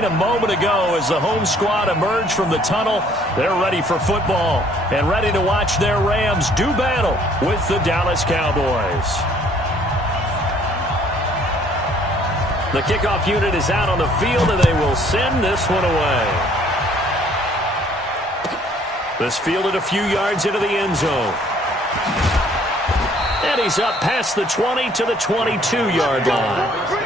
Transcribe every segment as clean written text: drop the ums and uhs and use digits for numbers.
A moment ago as the home squad emerged from the tunnel, they're ready for football and ready to watch their Rams do battle with the Dallas Cowboys. The kickoff unit is out on the field, and they will send this one away. This fielded a few yards into the end zone. And he's up past the 20 to the 22-yard line.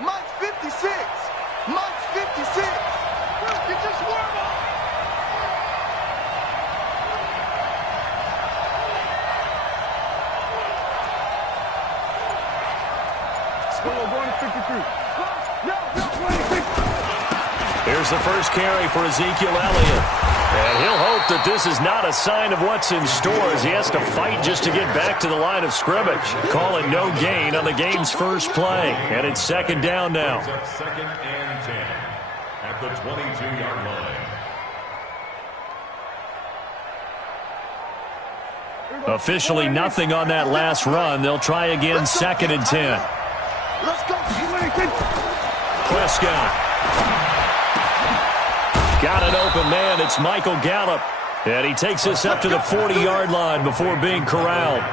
Mike's 56. Mike's 56. You just warm up. Swallow going to 53. Here's the first carry for Ezekiel Elliott. And he'll hope that this is not a sign of what's in store as he has to fight just to get back to the line of scrimmage. Call it no gain on the game's first play. And it's second down now. Second and 10 at the 22-yard line. Officially nothing on that last run. They'll try again second and 10. Let's go. Prescott. Got an open man. It's Michael Gallup. And he takes us up to the 40-yard line before being corralled.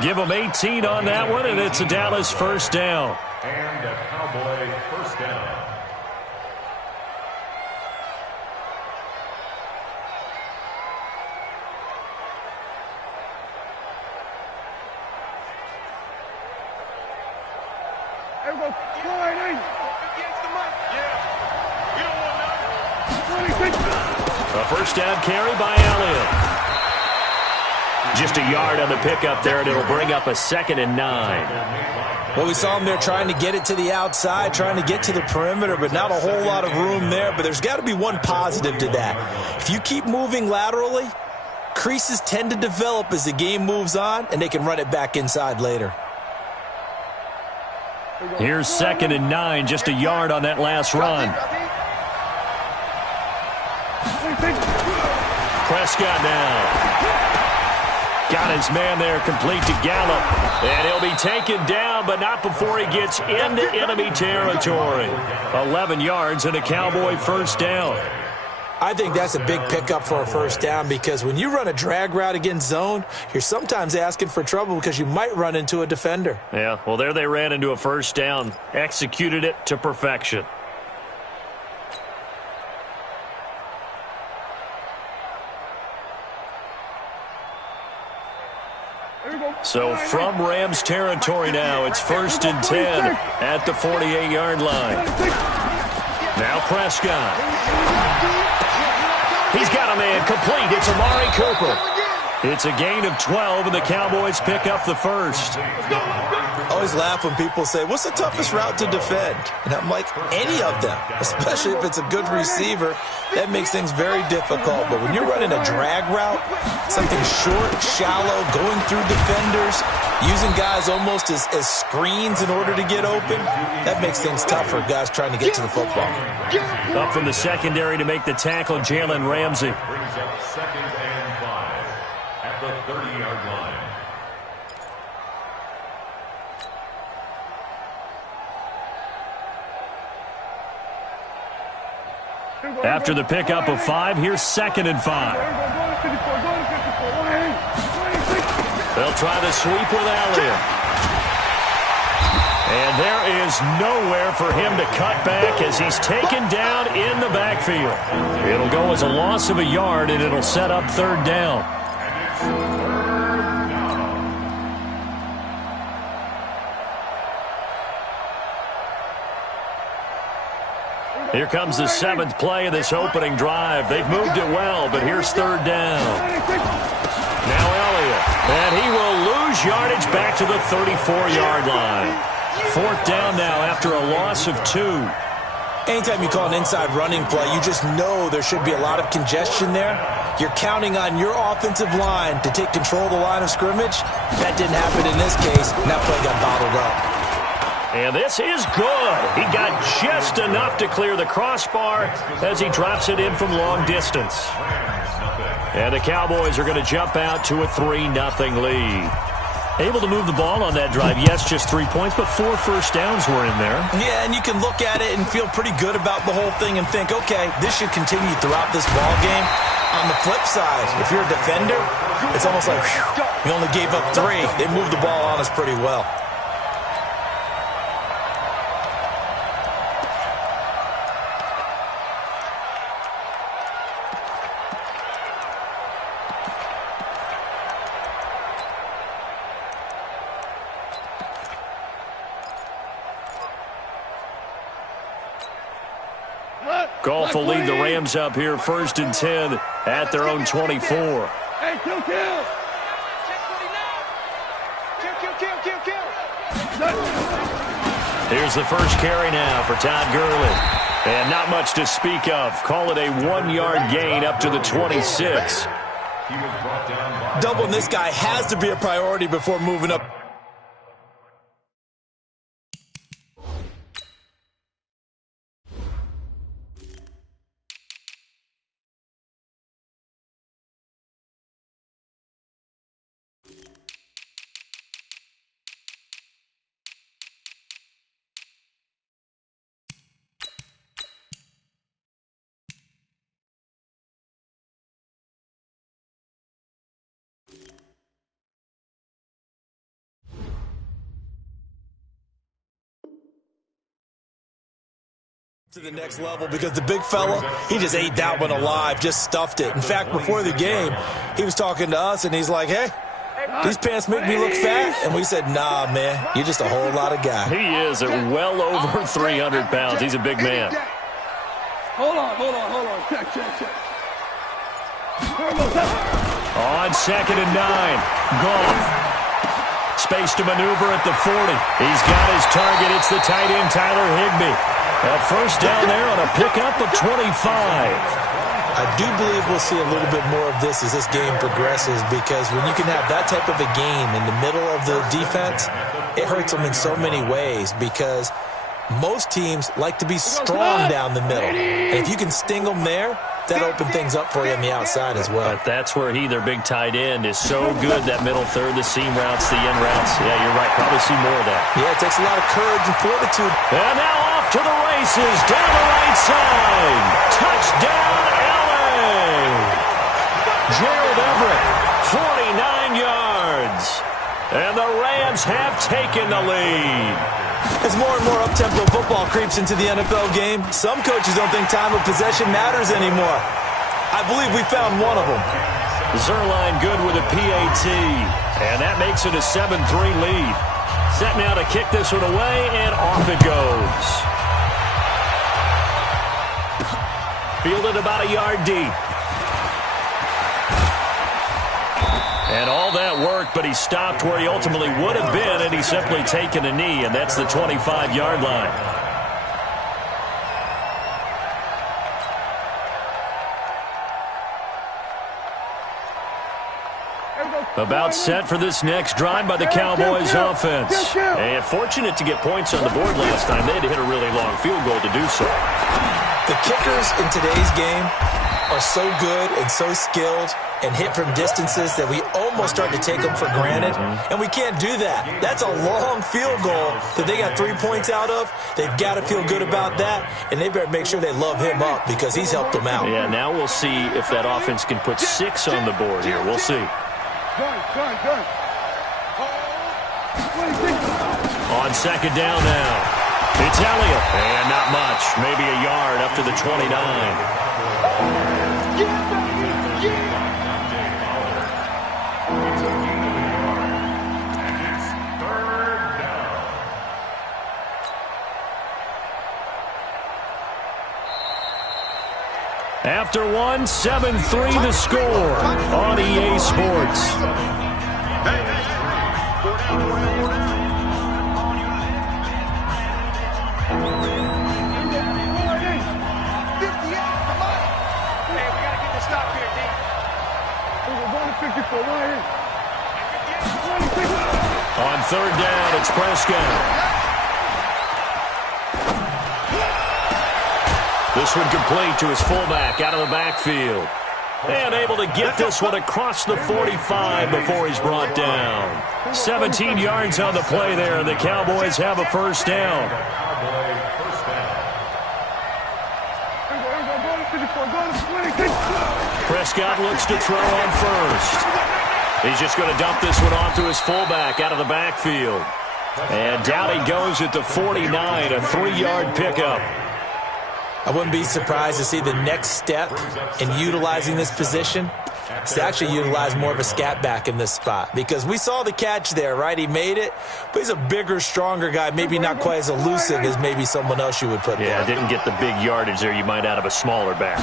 Give him 18 on that one, and it's a Dallas first down. And a Cowboy first down. A first down carry by Elliott. Just a yard on the pickup there, and it'll bring up a second and 9. Well, we saw him there trying to get it to the outside, trying to get to the perimeter, but not a whole lot of room there. But there's got to be one positive to that. If you keep moving laterally, creases tend to develop as the game moves on, and they can run it back inside later. Here's second and 9, just a yard on that last run. Prescott now. Got his man there, complete to Gallup. And he'll be taken down, but not before he gets into enemy territory. 11 yards and a Cowboy first down. I think that's a big pickup for a first down because when you run a drag route against zone, you're sometimes asking for trouble because you might run into a defender. Yeah, well, there they ran into a first down. Executed it to perfection. So from Rams territory now, it's first and 10 at the 48-yard line. Now Prescott. He's got a man complete. It's Amari Cooper. It's a gain of 12, and the Cowboys pick up the first. I always laugh when people say, what's the toughest route to defend? And I'm like, any of them, especially if it's a good receiver. That makes things very difficult. But when you're running a drag route, something short, shallow, going through defenders, using guys almost as screens in order to get open, that makes things tough for guys trying to get to the football. Up from the secondary to make the tackle, Jalen Ramsey. Brings up second and 5 at the 30-yard line. After the pickup of 5, here's second and 5. They'll try the sweep with Elliott. And there is nowhere for him to cut back as he's taken down in the backfield. It'll go as a loss of a yard, and it'll set up third down. Here comes the 7th play of this opening drive. They've moved it well, but here's third down. Now Elliott, and he will lose yardage back to the 34-yard line. Fourth down now after a loss of 2. Anytime you call an inside running play, you just know there should be a lot of congestion there. You're counting on your offensive line to take control of the line of scrimmage. That didn't happen in this case, and that play got bottled up. And this is good. He got just enough to clear the crossbar as he drops it in from long distance. And the Cowboys are going to jump out to a 3-0 lead. Able to move the ball on that drive. Yes, just 3 points, but 4 first downs were in there. Yeah, and you can look at it and feel pretty good about the whole thing and think, okay, this should continue throughout this ball game. On the flip side, if you're a defender, it's almost like, whew, we only gave up 3. They moved the ball on us pretty well. Goff will lead the Rams up here 1st and 10 at their own 24. Hey, kill. Here's the first carry now for Todd Gurley. And not much to speak of. Call it a 1-yard gain up to the 26. Doubling this guy has to be a priority before moving up. To the next level because the big fella, he just ate that one alive, just stuffed it. In fact, before the game, he was talking to us and he's like, hey, these pants make me look fat. And we said, nah, man, you're just a whole lot of guy. He is at well over 300 pounds. He's a big man. Hold on. Check. On 2nd and 9, Goff. Space to maneuver at the 40. He's got his target. It's the tight end, Tyler Higbee. A first down there on a pickup of 25. I do believe we'll see a little bit more of this as this game progresses because when you can have that type of a game in the middle of the defense, it hurts them in so many ways because most teams like to be strong down the middle. And if you can sting them there, that opens things up for you on the outside as well. But that's where their big tight end, is so good, that middle third, the seam routes, the end routes. Yeah, you're right. Probably see more of that. Yeah, it takes a lot of courage and fortitude. And now off to the races, down the right side. Touchdown, LA! Gerald Everett, 49 yards. And the Rams have taken the lead. As more and more up-tempo football creeps into the NFL game, some coaches don't think time of possession matters anymore. I believe we found one of them. Zerline good with a PAT, and that makes it a 7-3 lead. Set now to kick this one away, and off it goes. Fielded about a yard deep. And all that work, but he stopped where he ultimately would have been, and he's simply taken a knee, and that's the 25-yard line. About set for this next drive by the Cowboys offense. And fortunate to get points on the board last time. They had to hit a really long field goal to do so. The kickers in today's game are so good and so skilled and hit from distances that we almost start to take them for granted, and we can't do that. That's a long field goal that they got 3 points out of. They've got to feel good about that, and they better make sure they love him up because he's helped them out. Yeah, now we'll see if that offense can put 6 on the board here. We'll see. Gun. On 2nd down now, it's Elliott, and not much, maybe a yard up to the 29. After one, 7-3 the score on EA Sports. On third down, it's Prescott. This one complete to his fullback out of the backfield. And able to get this one across the 45 before he's brought down. 17 yards on the play there, and the Cowboys have a first down. Prescott looks to throw on first. He's just going to dump this one off to his fullback out of the backfield. And down he goes at the 49, a 3-yard pickup. I wouldn't be surprised to see the next step in utilizing this position is to actually utilize more of a scat back in this spot. Because we saw the catch there, right? He made it, but he's a bigger, stronger guy, maybe not quite as elusive as maybe someone else you would put there. Yeah, didn't get the big yardage there you might out of a smaller back.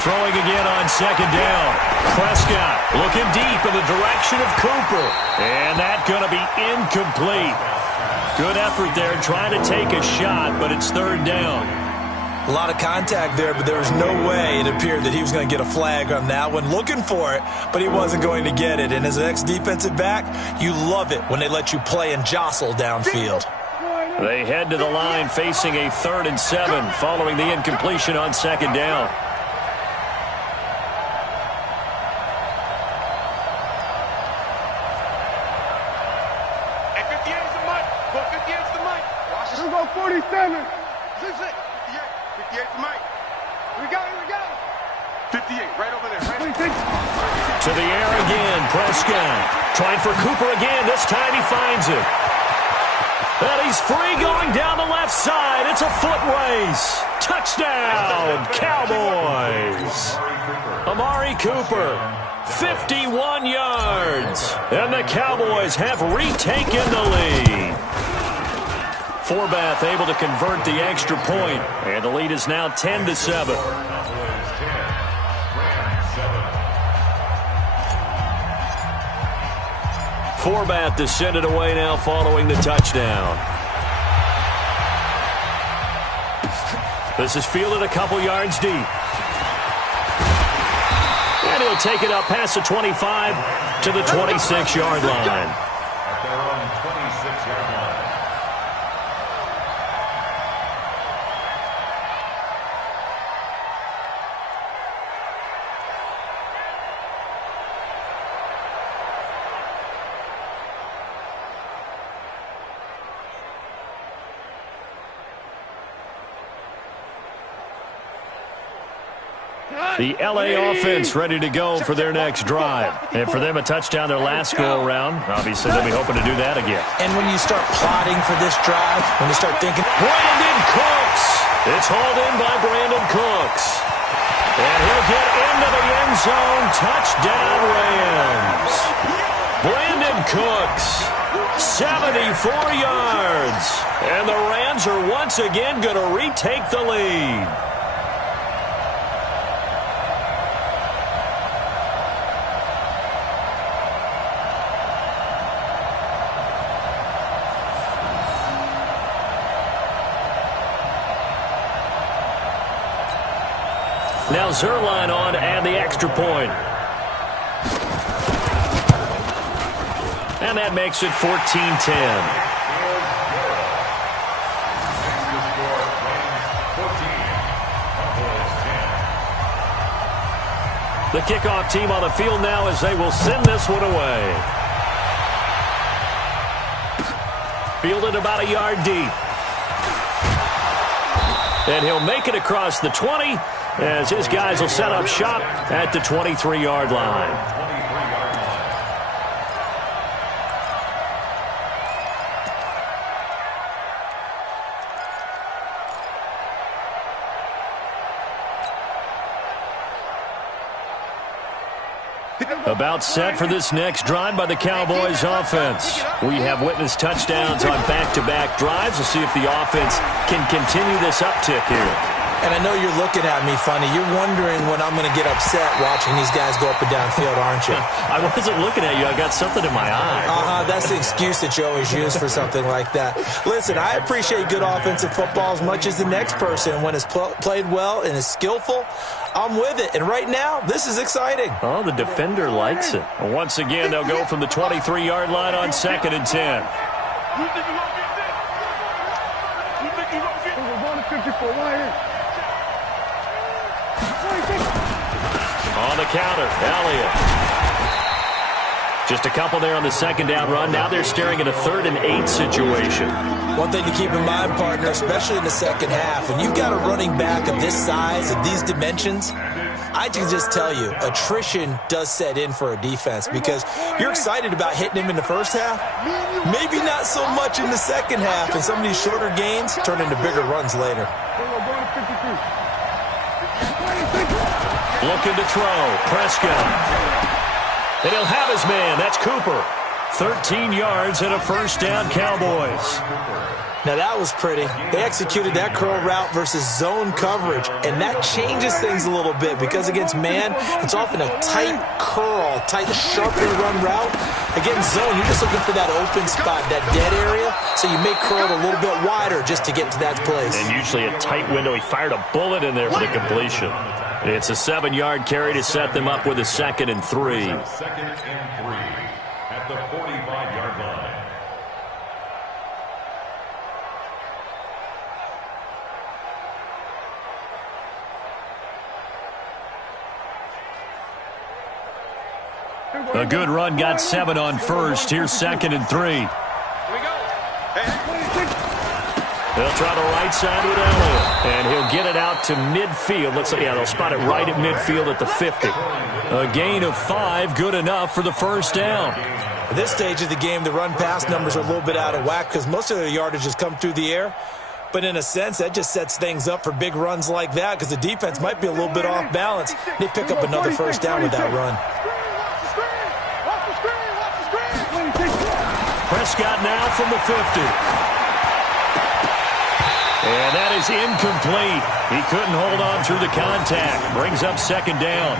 Throwing again on second down. Prescott looking deep in the direction of Cooper. And that's going to be incomplete. Good effort there trying to take a shot, but it's third down. A lot of contact there, but there was no way it appeared that he was going to get a flag on that one. Looking for it, but he wasn't going to get it. And as an ex-defensive back, you love it when they let you play and jostle downfield. They head to the line facing a 3rd and 7 following the incompletion on second down. To the air again, Prescott. Trying for Cooper again. This time he finds it. And he's free going down the left side. It's a foot race. Touchdown, Cowboys. Amari Cooper, 51 yards. And the Cowboys have retaken the lead. Forbath able to convert the extra point. And the lead is now 10-7. Forbath to send it away now following the touchdown. This is fielded a couple yards deep. And he'll take it up past the 25 to the 26-yard line. At their own 26-yard line. The L.A. offense ready to go for their next drive. And for them, a touchdown their last go-around. Obviously, they'll be hoping to do that again. And when you start plotting for this drive, when you start thinking... Brandon Cooks! It's hauled in by Brandon Cooks. And he'll get into the end zone. Touchdown, Rams. Brandon Cooks, 74 yards. And the Rams are once again going to retake the lead. Now Zerline on and the extra point. And that makes it 14-10. The kickoff team on the field now as they will send this one away. Fielded about a yard deep. And he'll make it across the 20 as his guys will set up shop at the 23-yard line. About set for this next drive by the Cowboys offense. We have witnessed touchdowns on back-to-back drives. We'll see if the offense can continue this uptick here. And I know you're looking at me funny. You're wondering when I'm going to get upset watching these guys go up and down field, aren't you? I wasn't looking at you. I got something in my eye. That's the excuse that you always use for something like that. Listen, I appreciate good offensive football as much as the next person. When it's played well and is skillful, I'm with it. And right now, this is exciting. Oh, the defender likes it. Once again, they'll go from the 23-yard line on 2nd and 10. You think you're going to get this? You think you're going to get this? We're going to 54 right here. On the counter, Elliott. Just a couple there on the 2nd down run. Now they're staring at a 3rd and 8 situation. One thing to keep in mind, partner, especially in the second half, when you've got a running back of this size, of these dimensions, I can just tell you, attrition does set in for a defense because you're excited about hitting him in the first half. Maybe not so much in the second half, and some of these shorter gains turn into bigger runs later. Looking to throw. Prescott. And he'll have his man. That's Cooper. 13 yards and a first down, Cowboys. Now, that was pretty. They executed that curl route versus zone coverage, and that changes things a little bit because against man, it's often a tight curl, tight, sharply run route. Against zone, you're just looking for that open spot, that dead area, so you may curl it a little bit wider just to get to that place. And usually a tight window. He fired a bullet in there for the completion. It's a 7-yard carry to set them up with a 2nd and 3. 2nd and 3 at the 45-yard line. A good run got 7 on first. Here's 2nd and 3. Here we go. They'll try the right side with Elliott, and he'll get it out to midfield. Looks like, yeah, they'll spot it right at midfield at the 50. A gain of 5, good enough for the first down. At this stage of the game, the run-pass numbers are a little bit out of whack because most of their yardage has come through the air. But in a sense, that just sets things up for big runs like that because the defense might be a little bit off balance. They pick up another first down with that run. Prescott now from the 50. And that is incomplete. He couldn't hold on through the contact. Brings up 2nd down.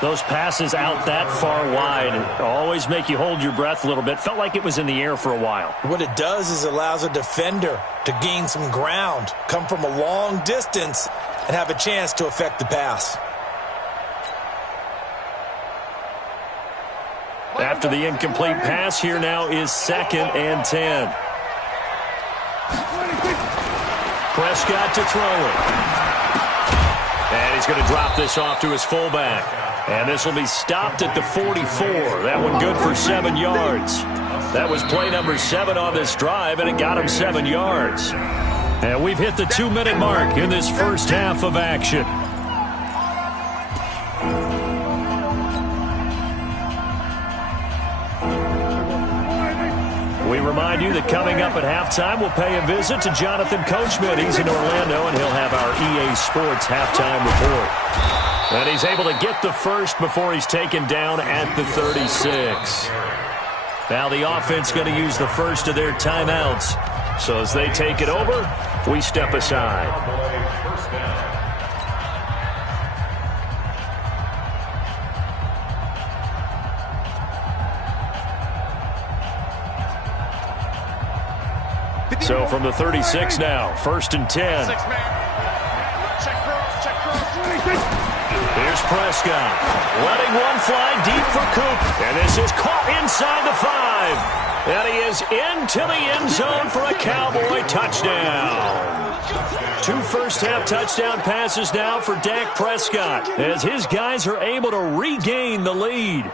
Those passes out that far wide always make you hold your breath a little bit. Felt like it was in the air for a while. What it does is it allows a defender to gain some ground, come from a long distance, and have a chance to affect the pass. After the incomplete pass, here now is 2nd and 10. Prescott to throw it. And he's going to drop this off to his fullback. And this will be stopped at the 44. That one good for 7 yards. That was play number 7 on this drive, and it got him 7 yards. And we've hit the 2-minute mark in this first half of action. We remind you that coming up at halftime, we'll pay a visit to Jonathan Coachman. He's in Orlando, and he'll have our EA Sports halftime report. And he's able to get the first before he's taken down at the 36. Now the offense going to use the first of their timeouts. So as they take it over, we step aside. First down. So from the 36 now, 1st and 10. Check cross. Here's Prescott, letting one fly deep for Coop. And this is caught inside the 5. And he is into the end zone for a Cowboy touchdown. 2 first-half touchdown passes now for Dak Prescott as his guys are able to regain the lead.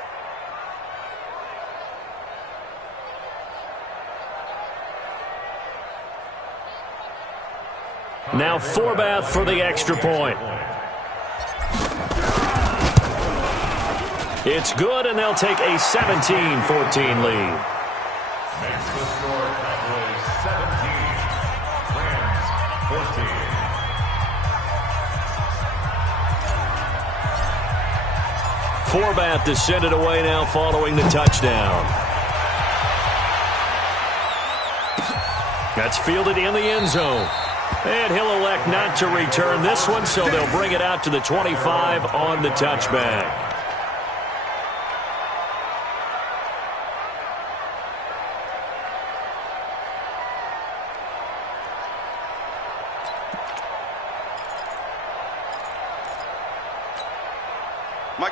Now Forbath for the extra point. It's good, and they'll take a 17-14 lead. Makes the score Cowboys 17, Rams 14. Forbath to send it away now following the touchdown. That's fielded in the end zone. And he'll elect not to return this one, so they'll bring it out to the 25 on the touchback.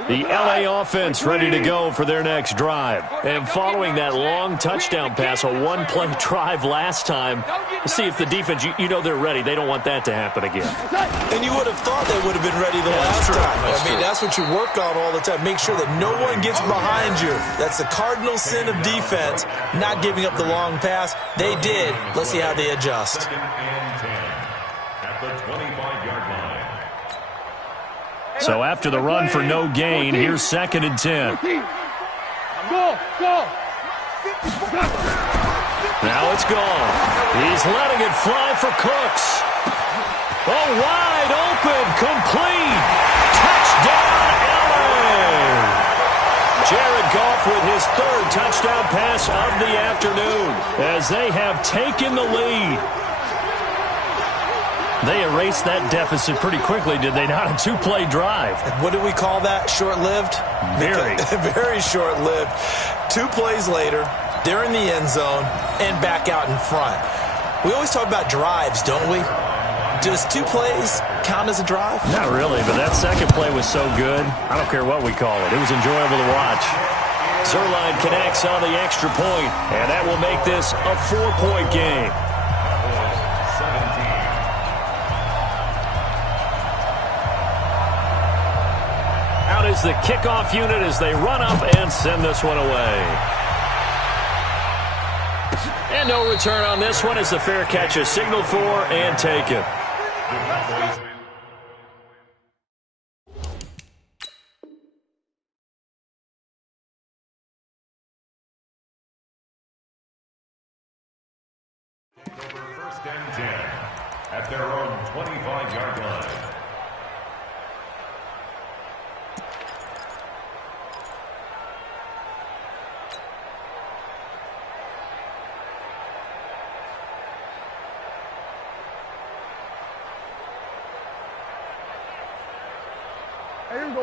The LA offense ready to go for their next drive. And following that long touchdown pass, a one-play drive last time, see if the defense, you know they're ready. They don't want that to happen again. And you would have thought they would have been ready the last time. That's what you work on all the time. Make sure that no one gets behind you. That's the cardinal sin of defense, not giving up the long pass. They did. Let's see how they adjust. Second and 10 at the 25-yard line. So after the run for no gain, here's 2nd and 10. Now it's gone. He's letting it fly for Cooks. Oh, wide open, complete. Touchdown, LA. Jared Goff with his 3rd touchdown pass of the afternoon as they have taken the lead. They erased that deficit pretty quickly, did they not? A 2-play drive. What do we call that? Short-lived? Very. Very short-lived. 2 plays later, they're in the end zone and back out in front. We always talk about drives, don't we? Does 2 plays count as a drive? Not really, but that second play was so good. I don't care what we call it. It was enjoyable to watch. Zerline connects on the extra point, and that will make this a 4-point game. Is the kickoff unit as they run up and send this one away. And no return on this one as the fair catch is signaled for and taken. First and 10 at their own 25-yard line.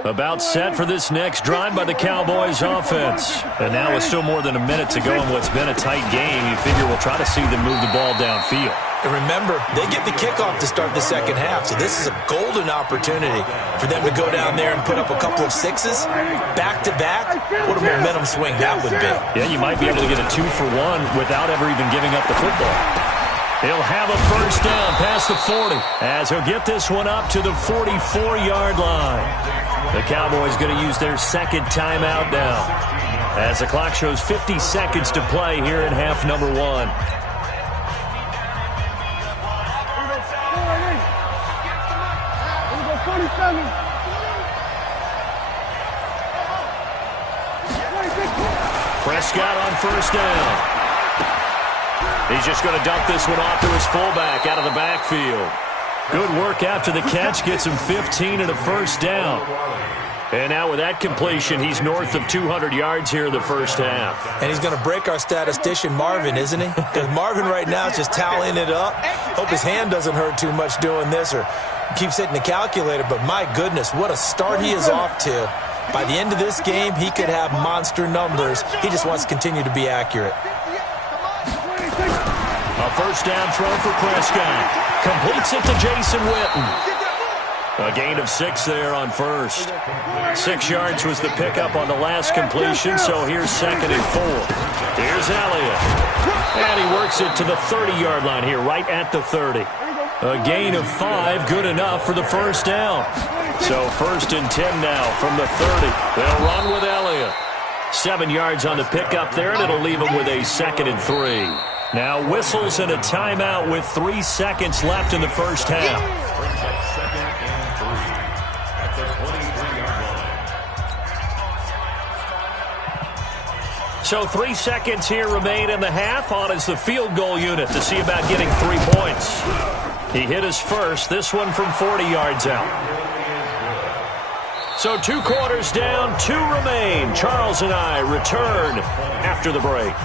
About set for this next drive by the Cowboys offense. And now with still more than a minute to go in what's been a tight game, you figure we'll try to see them move the ball downfield. And remember, they get the kickoff to start the second half, so this is a golden opportunity for them to go down there and put up a couple of 6s back-to-back. What a momentum swing that would be. Yeah, you might be able to get a 2-for-1 without ever even giving up the football. He'll have a first down past the 40 as he'll get this one up to the 44-yard line. The Cowboys going to use their 2nd timeout now as the clock shows 50 seconds to play here in half number 1. Prescott on first down. He's just going to dump this one off to his fullback out of the backfield. Good work after the catch. Gets him 15 and a first down. And now with that completion, he's north of 200 yards here in the first half. And he's going to break our statistician, Marvin, isn't he? Because Marvin right now is just tallying it up. Hope his hand doesn't hurt too much doing this or keeps hitting the calculator. But my goodness, what a start he is off to. By the end of this game, he could have monster numbers. He just wants to continue to be accurate. A first down throw for Prescott. Completes it to Jason Witten. A gain of 6 there on first. 6 yards was the pickup on the last completion, so here's 2nd and 4. Here's Elliott. And he works it to the 30-yard line here, right at the 30. A gain of 5, good enough for the first down. So 1st and 10 now from the 30. They'll run with Elliott. 7 yards on the pickup there, and it'll leave them with a 2nd and 3. Now whistles and a timeout with 3 seconds left in the first half. Brings up 2nd and 3 at the 23-yard line. So 3 seconds here remain in the half. On is the field goal unit to see about getting 3 points. He hit his first, this one from 40 yards out. So 2 quarters down, 2 remain. Charles and I return after the break.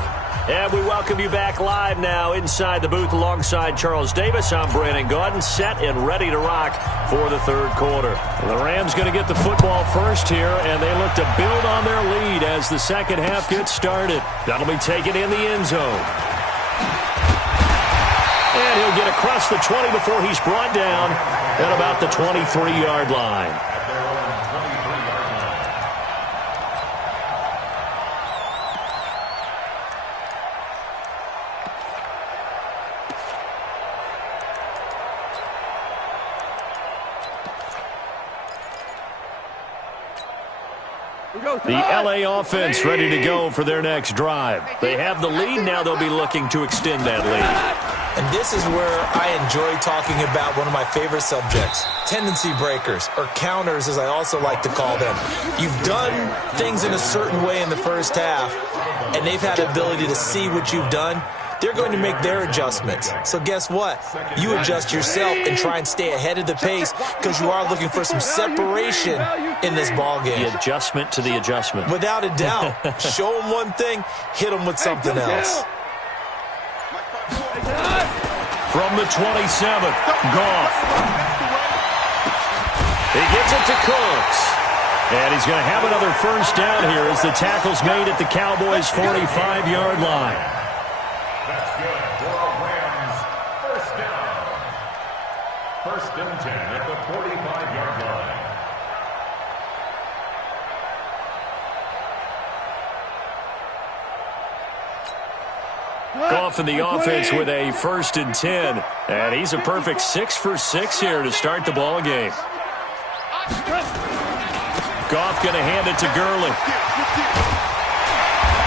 And we welcome you back live now inside the booth alongside Charles Davis. I'm Brandon Gaudin, set and ready to rock for the third quarter. The Rams going to get the football first here, and they look to build on their lead as the second half gets started. That'll be taken in the end zone. And he'll get across the 20 before he's brought down at about the 23-yard line. The LA offense ready to go for their next drive. They have the lead. Now they'll be looking to extend that lead. And this is where I enjoy talking about one of my favorite subjects, tendency breakers, or counters as I also like to call them. You've done things in a certain way in the first half, and they've had the ability to see what you've done. They're going to make their adjustments. So guess what? You adjust yourself and try and stay ahead of the pace because you are looking for some separation in this ballgame. The adjustment to the adjustment. Without a doubt. Show them one thing, hit them with something else. From the 27th, Goff. He gets it to Cooks. And he's going to have another first down here as the tackle's made at the Cowboys' 45-yard line. That's good for a Rams first down. First and 10 at the 45-yard line. Goff in the offense with a first and 10. And he's a perfect 6 for 6 here to start the ball game. Goff going to hand it to Gurley.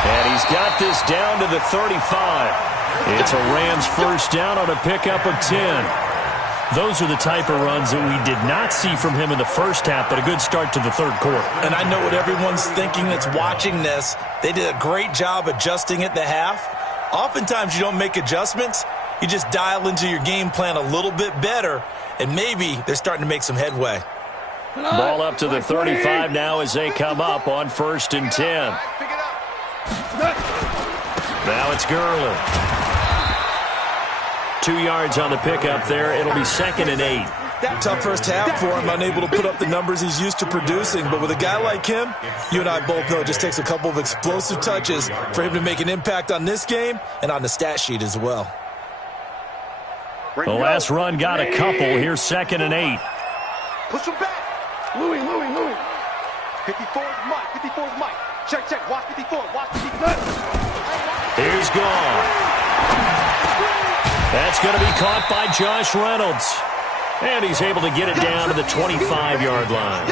And he's got this down to the 35. It's a Rams first down on a pickup of 10. Those are the type of runs that we did not see from him in the first half, but a good start to the third quarter. And I know what everyone's thinking that's watching this. They did a great job adjusting at the half. Oftentimes you don't make adjustments. You just dial into your game plan a little bit better, and maybe they're starting to make some headway. Ball up to the 35 now as they come up on first and 10. Now it's Gurley. 2 yards on the pickup there. It'll be second and 8. Tough first half for him, unable to put up the numbers he's used to producing. But with a guy like him, you and I both know it just takes a couple of explosive touches for him to make an impact on this game and on the stat sheet as well. The last run got a couple. Here's second and 8. Push him back. Louis. 54 is Mike. 54 is Mike. Check. Watch 54. Watch 54. Here's Goff. That's going to be caught by Josh Reynolds. And he's able to get it down to the 25-yard line.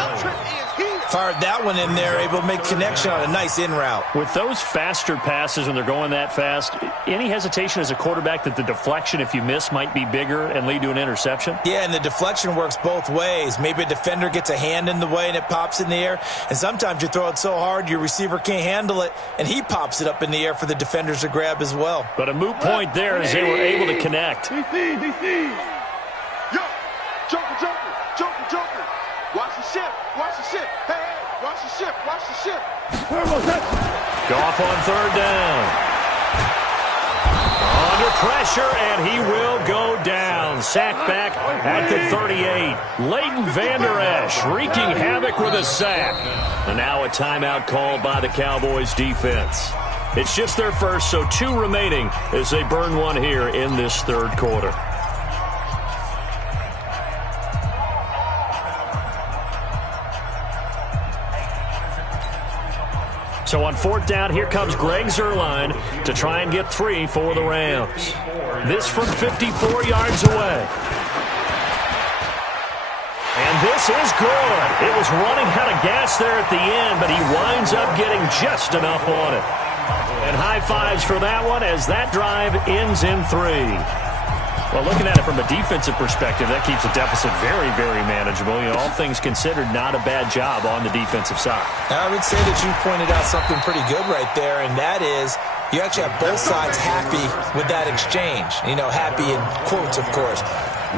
Fired that one in there, able to make connection on a nice in route. With those faster passes when they're going that fast, any hesitation as a quarterback that the deflection, if you miss, might be bigger and lead to an interception? Yeah, and the deflection works both ways. Maybe a defender gets a hand in the way and it pops in the air. And sometimes you throw it so hard your receiver can't handle it, and he pops it up in the air for the defenders to grab as well. But a moot point there as they were able to connect. DC. Yo, Joker. Watch the ship. Hey, watch the ship. Goff on third down. Under pressure, and he will go down. Sacked back at the 38. Leighton Vander Esch wreaking havoc with a sack. And now a timeout called by the Cowboys defense. It's just their first, so 2 remaining as they burn one here in this third quarter. So on fourth down, here comes Greg Zuerlein to try and get 3 for the Rams. This from 54 yards away. And this is good. It was running out of gas there at the end, but he winds up getting just enough on it. And high fives for that one as that drive ends in 3. Well, looking at it from a defensive perspective, that keeps the deficit very, very manageable. You know, all things considered, not a bad job on the defensive side. I would say that you pointed out something pretty good right there, and that is you actually have both sides happy with that exchange. You know, happy in quotes, of course.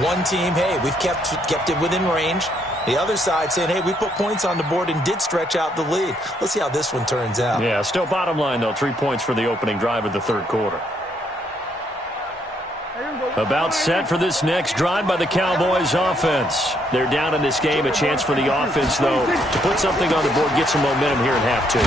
One team, hey, we've kept it within range. The other side saying, hey, we put points on the board and did stretch out the lead. Let's see how this one turns out. Yeah, still bottom line, though, 3 points for the opening drive of the third quarter. About set for this next drive by the Cowboys offense. They're down in this game. A chance for the offense, though, to put something on the board, get some momentum here in half two.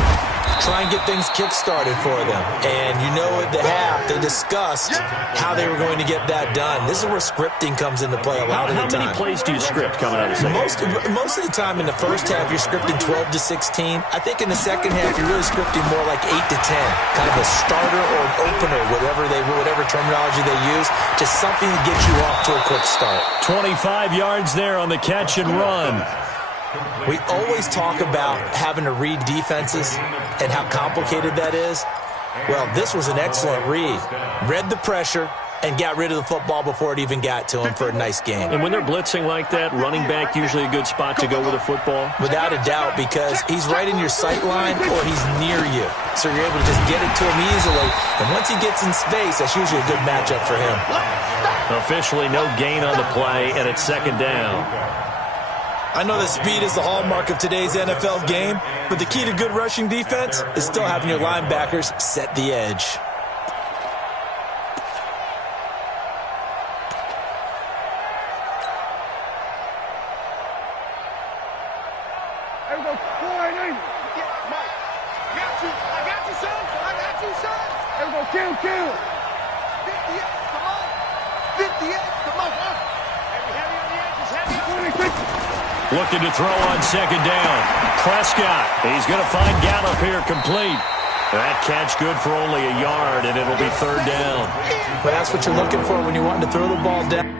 Try and get things kick-started for them. And you know at the half, they discussed how they were going to get that done. This is where scripting comes into play a lot of the time. How many plays do you script coming out of the second? Most of the time in the first half, you're scripting 12 to 16. I think in the second half, you're really scripting more like 8 to 10. Kind of a starter or an opener, whatever terminology they use. Just something to get you off to a quick start. 25 yards there on the catch and run. We always talk about having to read defenses and how complicated that is. Well, this was an excellent read. Read the pressure and got rid of the football before it even got to him for a nice game. And when they're blitzing like that, running back usually a good spot to go with a football? Without a doubt, because he's right in your sight line or he's near you. So you're able to just get it to him easily. And once he gets in space, that's usually a good matchup for him. Officially no gain on the play, and it's second down. I know that speed is the hallmark of today's NFL game, but the key to good rushing defense is still having your linebackers set the edge. Looking to throw on second down. Prescott, he's going to find Gallup here complete. That catch good for only a yard, and it'll be third down. But that's what you're looking for when you want to throw the ball down.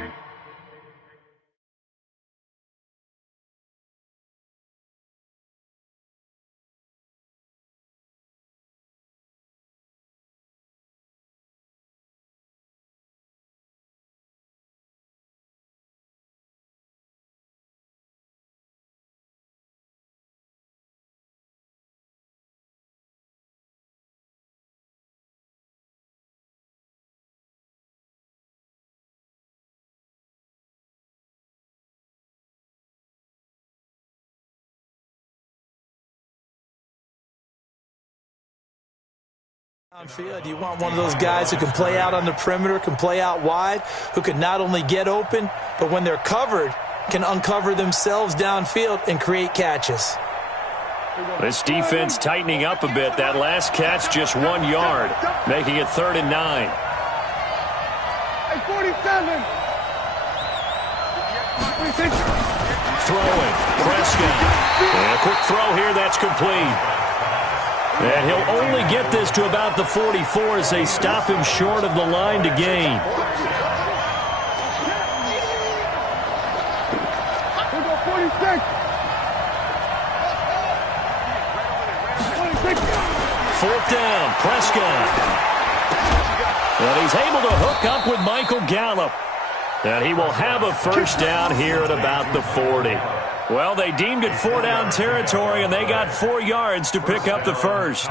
Downfield, you want one of those guys who can play out on the perimeter, can play out wide, who can not only get open, but when they're covered, can uncover themselves downfield and create catches. This defense tightening up a bit. That last catch just 1 yard, making it 3rd and 9. 47. Throwing, Prescott. And a quick throw here, that's complete. And he'll only get this to about the 44 as they stop him short of the line to gain. Fourth down, Prescott. And he's able to hook up with Michael Gallup. And he will have a first down here at about the 40. Well, they deemed it 4-down territory, and they got 4 yards to pick up the first.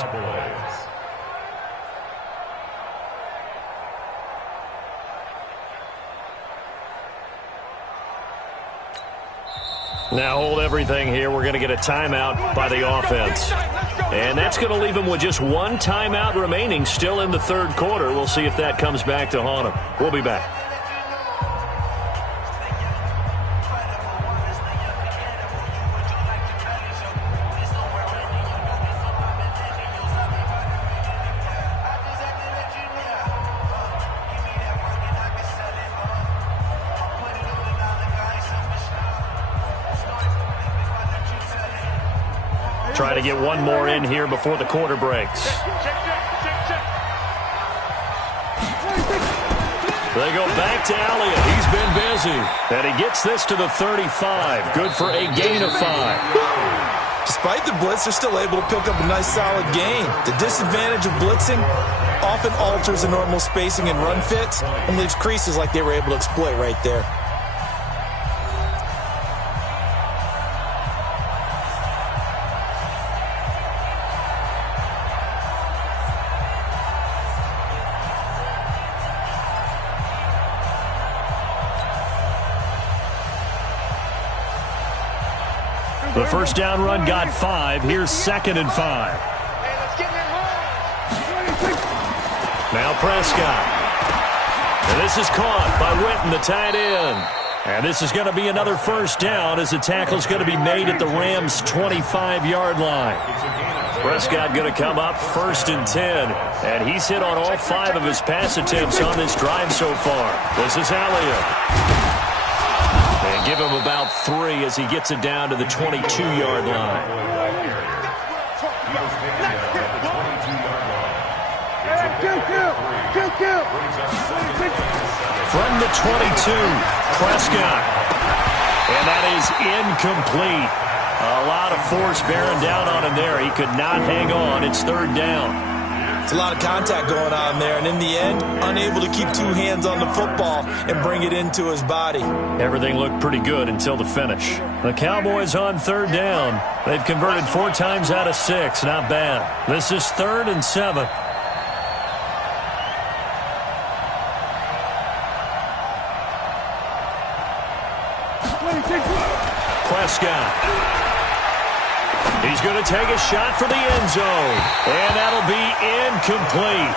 Now hold everything here. We're going to get a timeout by the offense. And that's going to leave them with just 1 timeout remaining still in the third quarter. We'll see if that comes back to haunt them. We'll be back. Try to get one more in here before the quarter breaks. They go back to Elliott. He's been busy. And he gets this to the 35. Good for a gain of 5. Despite the blitz, they're still able to pick up a nice solid gain. The disadvantage of blitzing often alters the normal spacing and run fits and leaves creases like they were able to exploit right there. The first down run got 5. Here's 2nd and 5. Now Prescott. And this is caught by Witten, the tight end. And this is going to be another first down as the tackle's going to be made at the Rams' 25-yard line. Prescott going to come up 1st and 10. And he's hit on all 5 of his pass attempts on this drive so far. This is Elliott. And give him about 3 as he gets it down to the 22-yard line. From the 22, Prescott. And that is incomplete. A lot of force bearing down on him there. He could not hang on. It's 3rd down. It's a lot of contact going on there, and in the end, unable to keep 2 hands on the football and bring it into his body. Everything looked pretty good until the finish. The Cowboys on 3rd down. They've converted 4 times out of 6. Not bad. This is 3rd and 7. Prescott. He's going to take a shot for the end zone. And that'll be incomplete.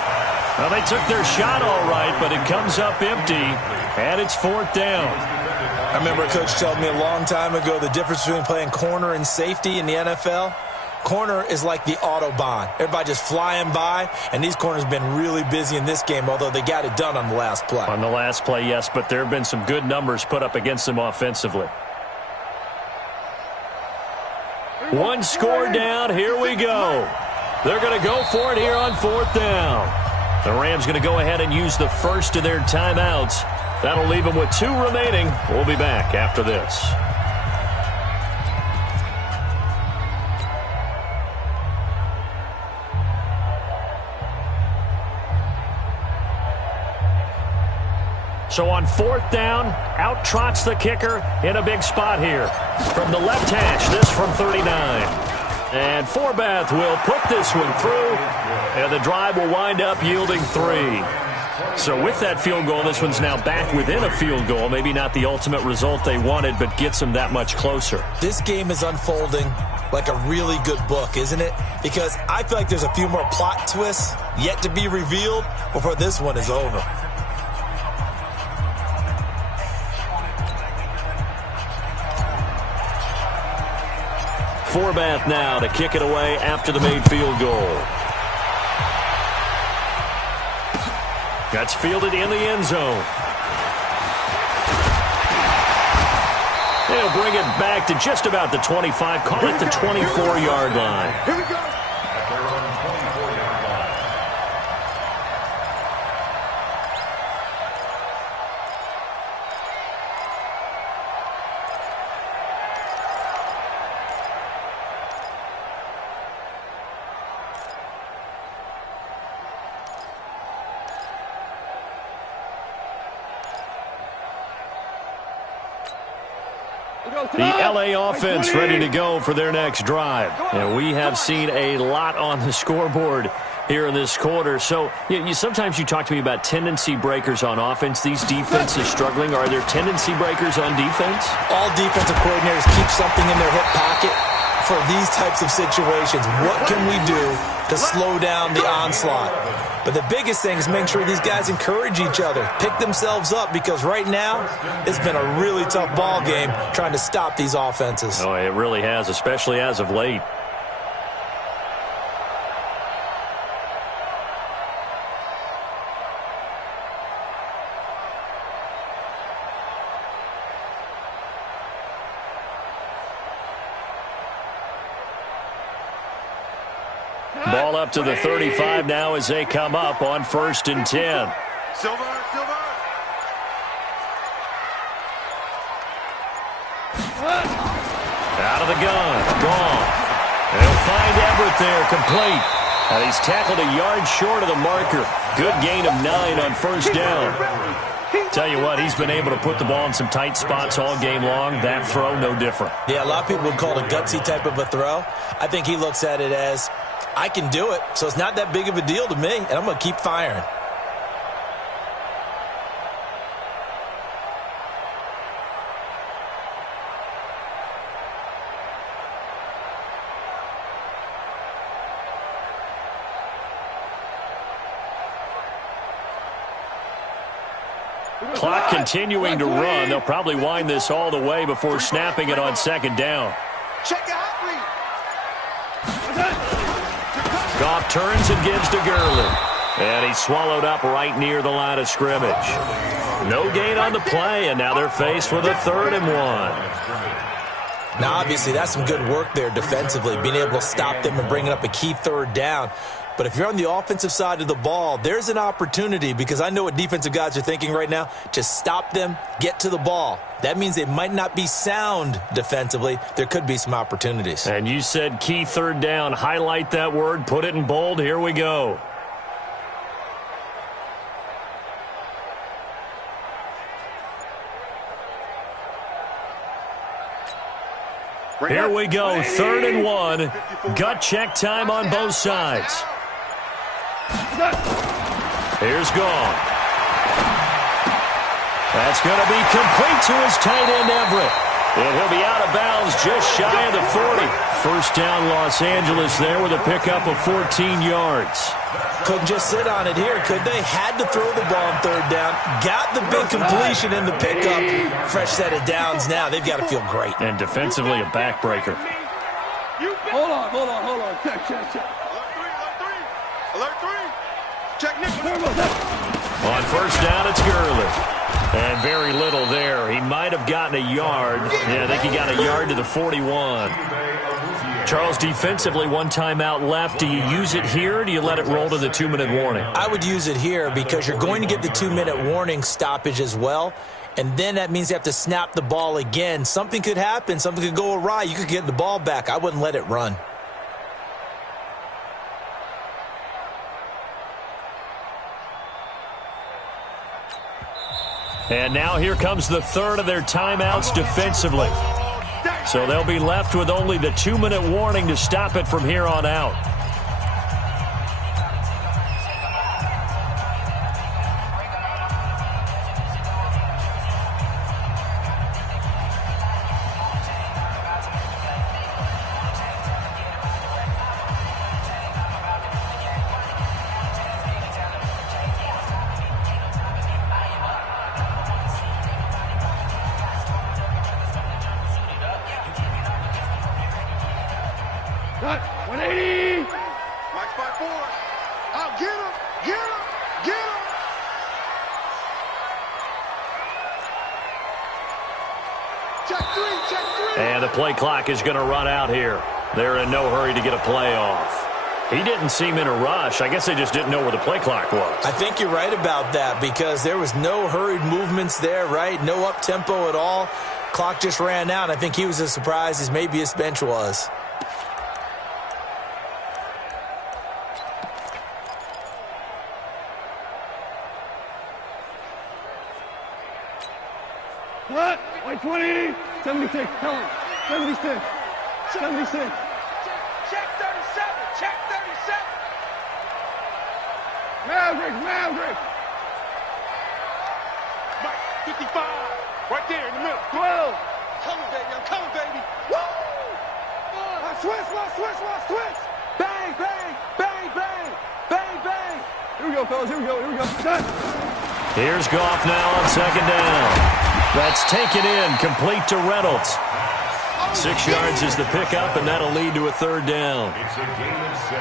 Well, they took their shot all right, but it comes up empty, and it's 4th down. I remember a coach told me a long time ago the difference between playing corner and safety in the NFL. Corner is like the Autobahn. Everybody just flying by, and these corners have been really busy in this game, although they got it done on the last play. On the last play, yes, but there have been some good numbers put up against them offensively. 1 score down. Here we go. They're going to go for it here on 4th down. The Rams going to go ahead and use the first of their timeouts. That'll leave them with 2 remaining. We'll be back after this. So on 4th down, out trots the kicker in a big spot here. From the left hash, this from 39. And Forbath will put this one through, and the drive will wind up yielding 3. So with that field goal, this one's now back within a field goal. Maybe not the ultimate result they wanted, but gets them that much closer. This game is unfolding like a really good book, isn't it? Because I feel like there's a few more plot twists yet to be revealed before this one is over. Forbath now to kick it away after the made field goal. That's fielded in the end zone. They'll bring it back to just about the 25, call it the 24-yard line. Here we go. At their own 24-yard line. The L.A. offense ready to go for their next drive. And we have seen a lot on the scoreboard here in this quarter. So sometimes you talk to me about tendency breakers on offense. These defenses struggling. Are there tendency breakers on defense? All defensive coordinators keep something in their hip pocket for these types of situations. What can we do to slow down the onslaught? But the biggest thing is making sure these guys encourage each other, pick themselves up, because right now it's been a really tough ball game trying to stop these offenses. Oh, it really has, especially as of late. Ball up to the 35 now as they come up on 1st and 10. Silver. Out of the gun. Gone. They'll find Everett there, complete. And he's tackled a yard short of the marker. Good gain of 9 on 1st down. Tell you what, he's been able to put the ball in some tight spots all game long. That throw, no different. Yeah, a lot of people would call it a gutsy type of a throw. I think he looks at it as, I can do it, so it's not that big of a deal to me, and I'm going to keep firing. Clock continuing to run. They'll probably wind this all the way before snapping it on second down. Check your hot read. Goff turns and gives to Gurley. And he's swallowed up right near the line of scrimmage. No gain on the play, and now they're faced with a 3rd and 1. Now, obviously, that's some good work there defensively, being able to stop them and bringing up a key 3rd down. But if you're on the offensive side of the ball, there's an opportunity, because I know what defensive guys are thinking right now. Just stop them, get to the ball. That means they might not be sound defensively. There could be some opportunities. And you said key 3rd down. Highlight that word, put it in bold. Here we go. Here we go, 3rd and 1. Gut check time on both sides. Here's Goff. That's going to be complete to his tight end, Everett. And he'll be out of bounds just shy of the 40. First down, Los Angeles there with a pickup of 14 yards. Couldn't just sit on it here, could they? Had to throw the ball on 3rd down. Got the big completion in the pickup. Fresh set of downs now. They've got to feel great. And defensively, a backbreaker. Hold on. Check. Alert 3. Check Nick. On first down, it's Gurley. And very little there. He might have gotten a yard. Yeah, I think he got a yard to the 41. Charles, defensively, 1 timeout left. Do you use it here, or do you let it roll to the 2-minute warning? I would use it here because you're going to get the 2-minute warning stoppage as well. And then that means you have to snap the ball again. Something could happen. Something could go awry. You could get the ball back. I wouldn't let it run. And now here comes the 3rd of their timeouts defensively. So they'll be left with only the 2-minute warning to stop it from here on out. And the play clock is going to run out here. They're in no hurry to get a play off. He didn't seem in a rush. I guess they just didn't know where the play clock was. I think you're right about that because there was no hurried movements there, right? No up-tempo at all. Clock just ran out. I think he was as surprised as maybe his bench was. What? 120? 76. Tell him. 76. 76. Check 37. Check 37. Maverick. Mike, 55. Right there in the middle. 12. Coming, baby. I'm coming, baby. Woo! Switch. Bang. Here we go, fellas. Here we go. Done. Here's Goff now on second down. That's taken in, complete to Reynolds. 6 yards is the pickup, and that'll lead to a 3rd down. It's a gain of 6.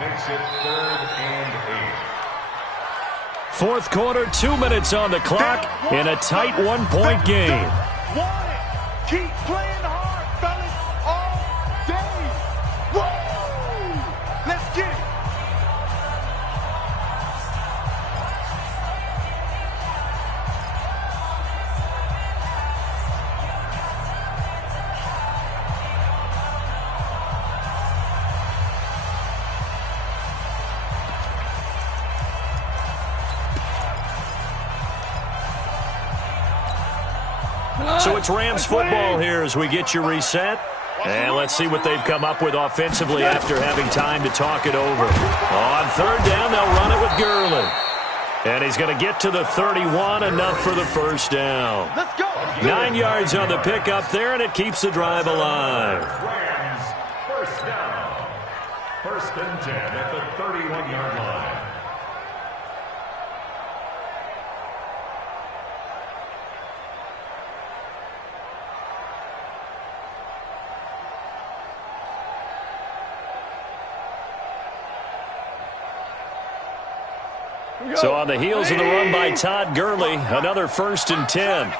Makes it 3rd and 8. Fourth quarter, 2 minutes on the clock in a tight 1-point game. Keep playing hard, fellas, all day. Woo! Let's get it. So it's Rams football here as we get you reset. And let's see what they've come up with offensively after having time to talk it over. On 3rd down, they'll run it with Gurley. And he's going to get to the 31, enough for the first down. 9 yards on the pickup there, and it keeps the drive alive. Rams, first down. 1st and 10 at the 31-yard line. So on the heels of the run by Todd Gurley, another 1st and 10.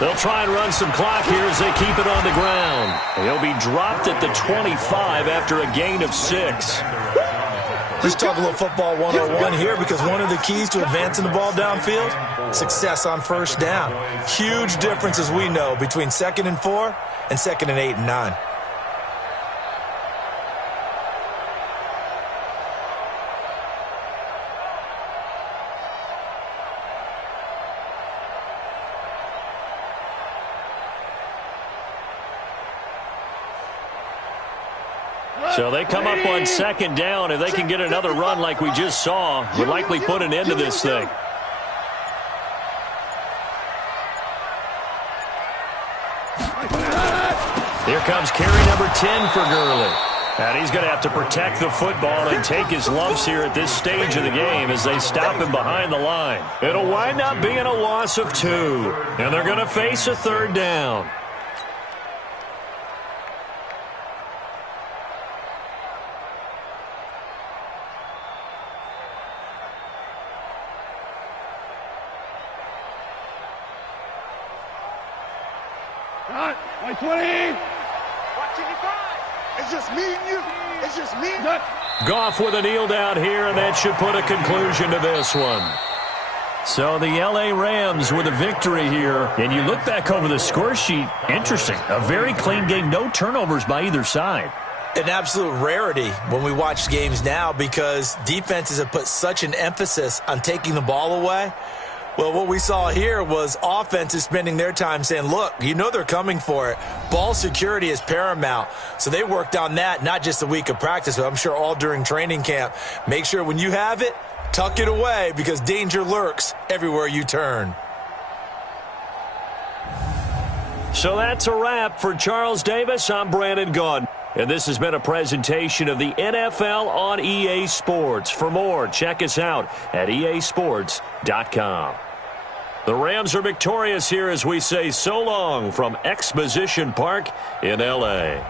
They'll try and run some clock here as they keep it on the ground. He'll be dropped at the 25 after a gain of 6. Let's talk a little football 101 here, because one of the keys to advancing the ball downfield, success on 1st down. Huge difference, as we know, between 2nd and 4 and 2nd and 8 and 9. So they come up on 2nd down. If they can get another run like we just saw, would likely put an end to this thing. Here comes carry number 10 for Gurley. And he's going to have to protect the football and take his lumps here at this stage of the game as they stop him behind the line. It'll wind up being a loss of 2. And they're going to face a 3rd down. Like 20. Watching you drive. It's just me and you. It's just me. Goff with a kneel down here, and that should put a conclusion to this one. So the L.A. Rams with a victory here. And you look back over the score sheet, interesting. A very clean game, no turnovers by either side. An absolute rarity when we watch games now, because defenses have put such an emphasis on taking the ball away. Well, what we saw here was offenses spending their time saying, look, you know they're coming for it. Ball security is paramount. So they worked on that, not just a week of practice, but I'm sure all during training camp. Make sure when you have it, tuck it away, because danger lurks everywhere you turn. So that's a wrap for Charles Davis. I'm Brandon Gaudin. And this has been a presentation of the NFL on EA Sports. For more, check us out at easports.com. The Rams are victorious here as we say so long from Exposition Park in L.A.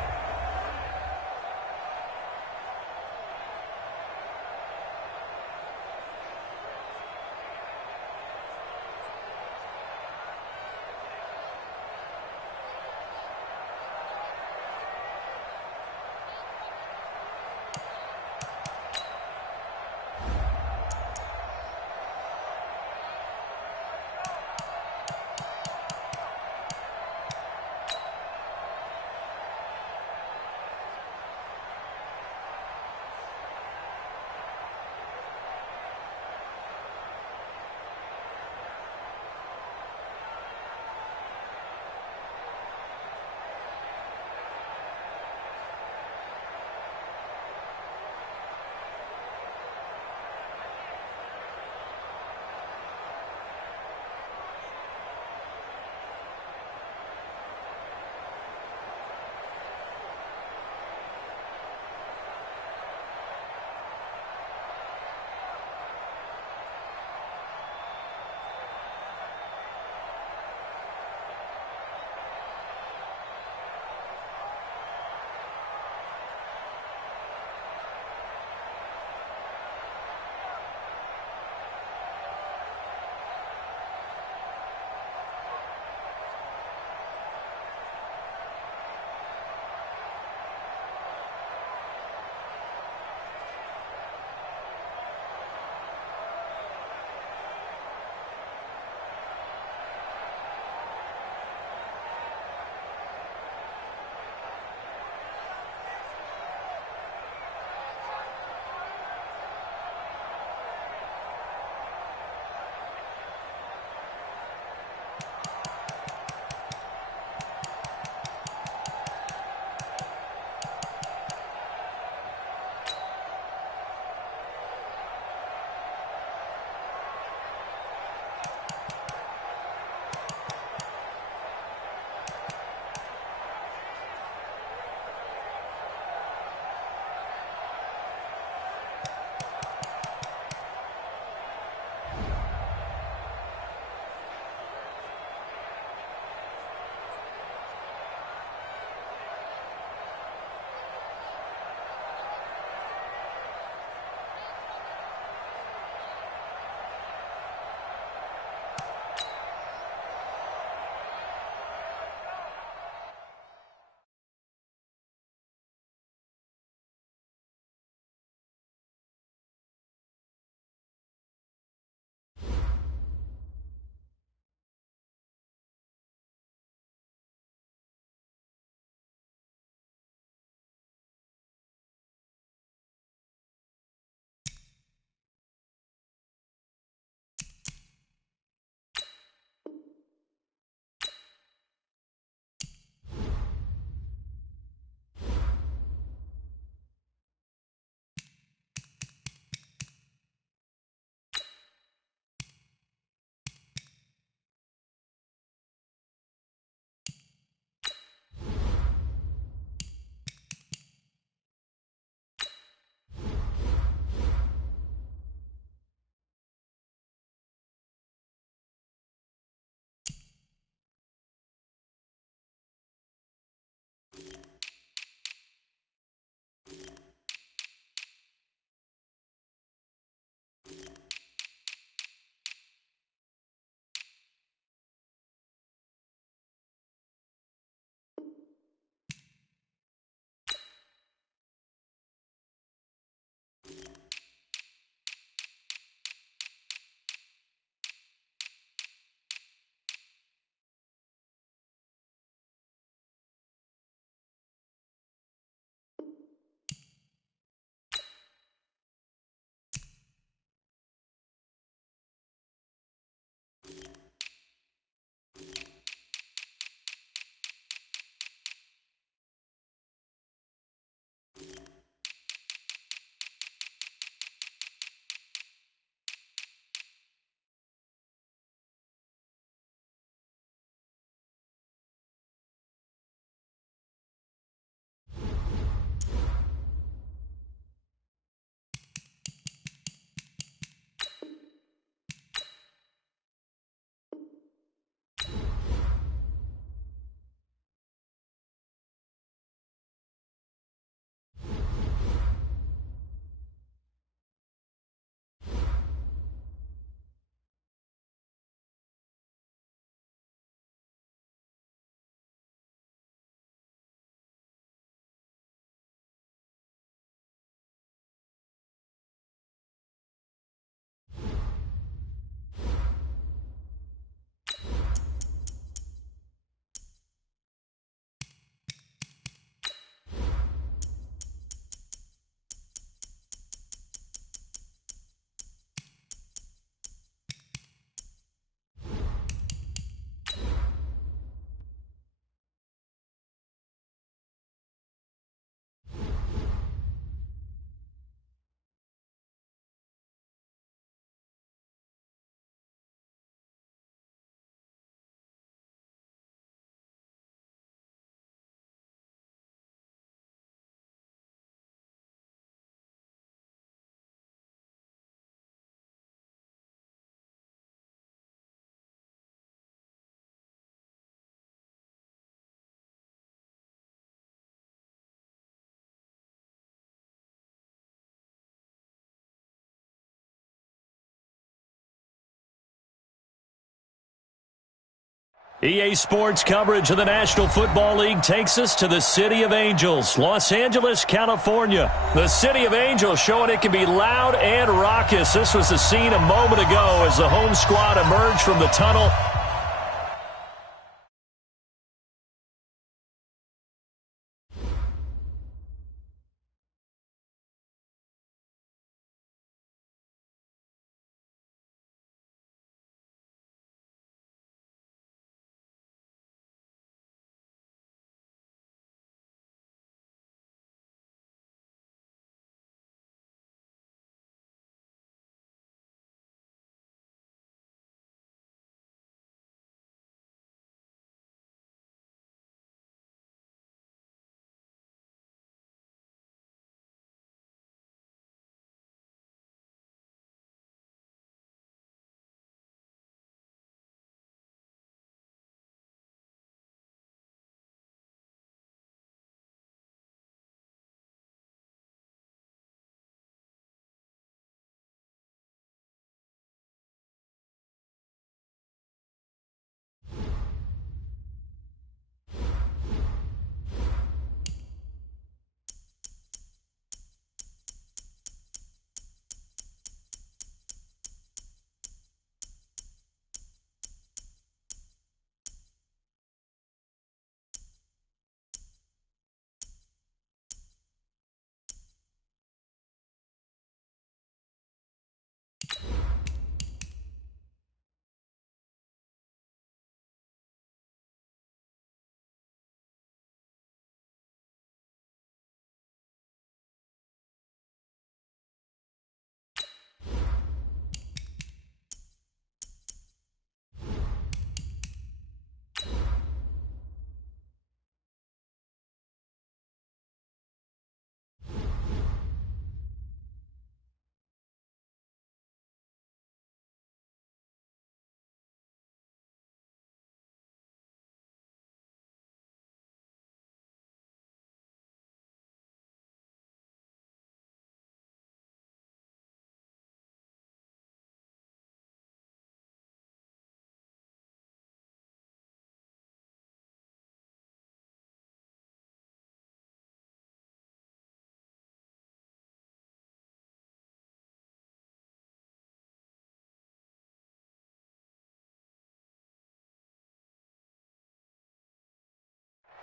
EA Sports coverage of the National Football League takes us to the City of Angels, Los Angeles, California. The City of Angels showing it can be loud and raucous. This was the scene a moment ago as the home squad emerged from the tunnel.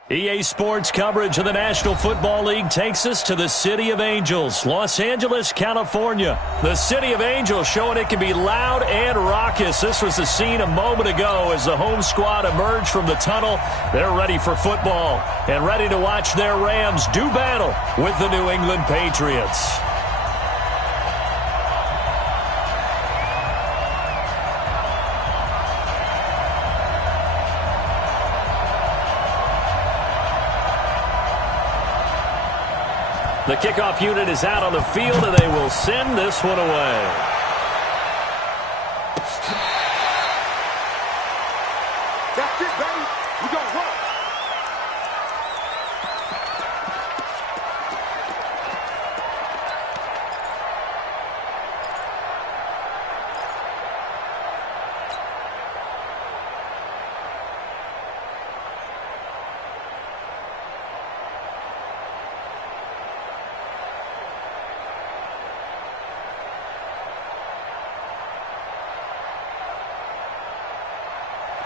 EA Sports coverage of the National Football League takes us to the City of Angels, Los Angeles, California. The City of Angels showing it can be loud and raucous. This was the scene a moment ago as the home squad emerged from the tunnel. They're ready for football and ready to watch their Rams do battle with the New England Patriots. The kickoff unit is out on the field, and they will send this one away. That's it, baby. We gonna run.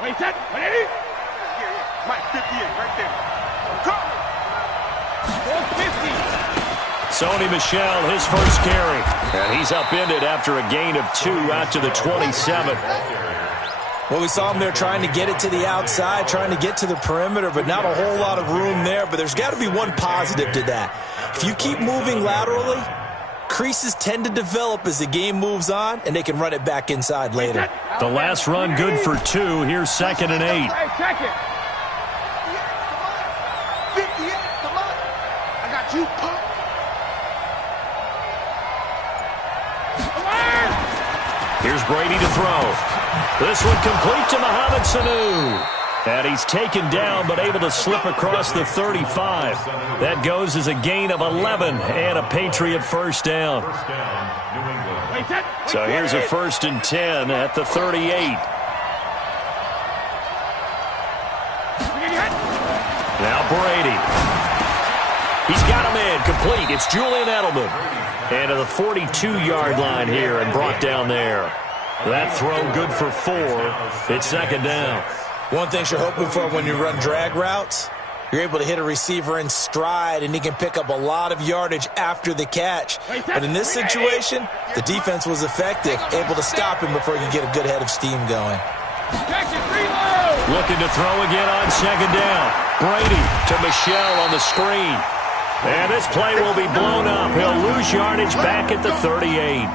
Wait, that, ready? Yeah. Mike, 58, right there. Come. 450. Sony Michel, his first carry. And he's upended after a gain of 2 out to the 27. Well, we saw him there trying to get it to the outside, trying to get to the perimeter, but not a whole lot of room there. But there's got to be one positive to that. If you keep moving laterally, creases tend to develop as the game moves on, and they can run it back inside later. The last run good for 2. Here's 2nd and 8. Hey, check it. 58, come on. I got you, punk. Here's Brady to throw. This one complete to Mohamed Sanu. And he's taken down but able to slip across the 35. That goes as a gain of 11 and a Patriot first down. So here's a 1st and 10 at the 38. Now Brady. He's got him in, complete. It's Julian Edelman. And to the 42-yard line here and brought down there. That throw good for 4. It's second down. One thing you're hoping for when you run drag routes, you're able to hit a receiver in stride, and he can pick up a lot of yardage after the catch. But in this situation, the defense was effective, able to stop him before he could get a good head of steam going. Looking to throw again on second down. Brady to Michelle on the screen. And this play will be blown up. He'll lose yardage back at the 38.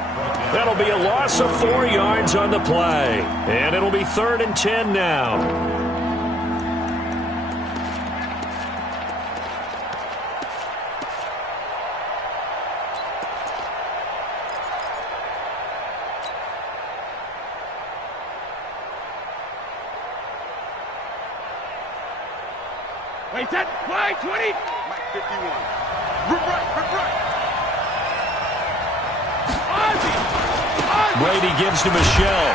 That'll be a loss of 4 yards on the play. And it'll be 3rd and 10 now. Wait, set, play, 20. Mike 51. Rip right. Brady gives to Michelle.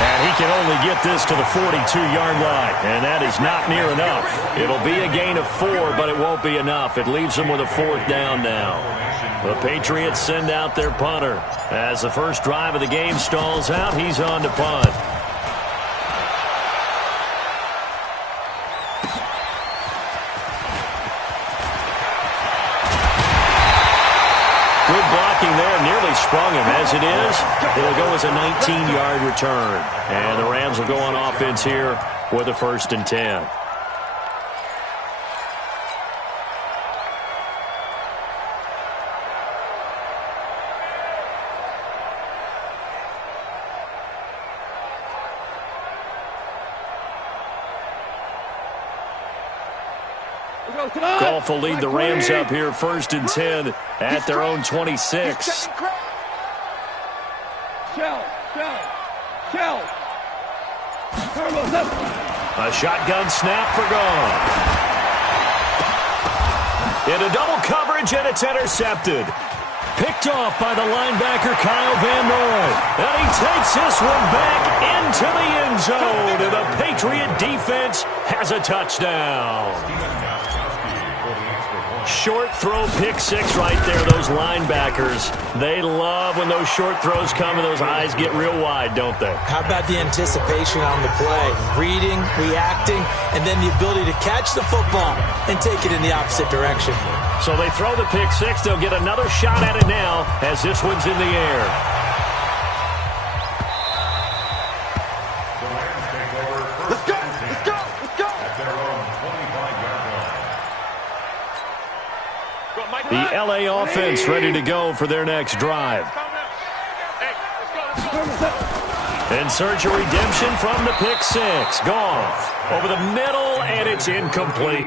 And he can only get this to the 42-yard line. And that is not near enough. It'll be a gain of 4, but it won't be enough. It leaves them with a 4th down now. The Patriots send out their punter. As the first drive of the game stalls out, he's on to punt. Good blocking there, nearly sprung him. As it is, it'll go as a 19-yard return. And the Rams will go on offense here with a 1st and 10. Goff will lead the Rams up here 1st and 10 at their own 26. A shotgun snap for Goff. Into double coverage, and it's intercepted. Picked off by the linebacker Kyle Van Noy. And he takes this one back into the end zone. And the Patriot defense has a touchdown. Short throw, pick 6 right there. Those linebackers, they love when those short throws come and those eyes get real wide, don't they? How about the anticipation on the play? Reading, reacting, and then the ability to catch the football and take it in the opposite direction. So they throw the pick 6. They'll get another shot at it now as this one's in the air. Let's go. At their own 25-yard line. The LA offense ready to go for their next drive. In search of redemption from the pick 6. Goff over the middle, and it's incomplete.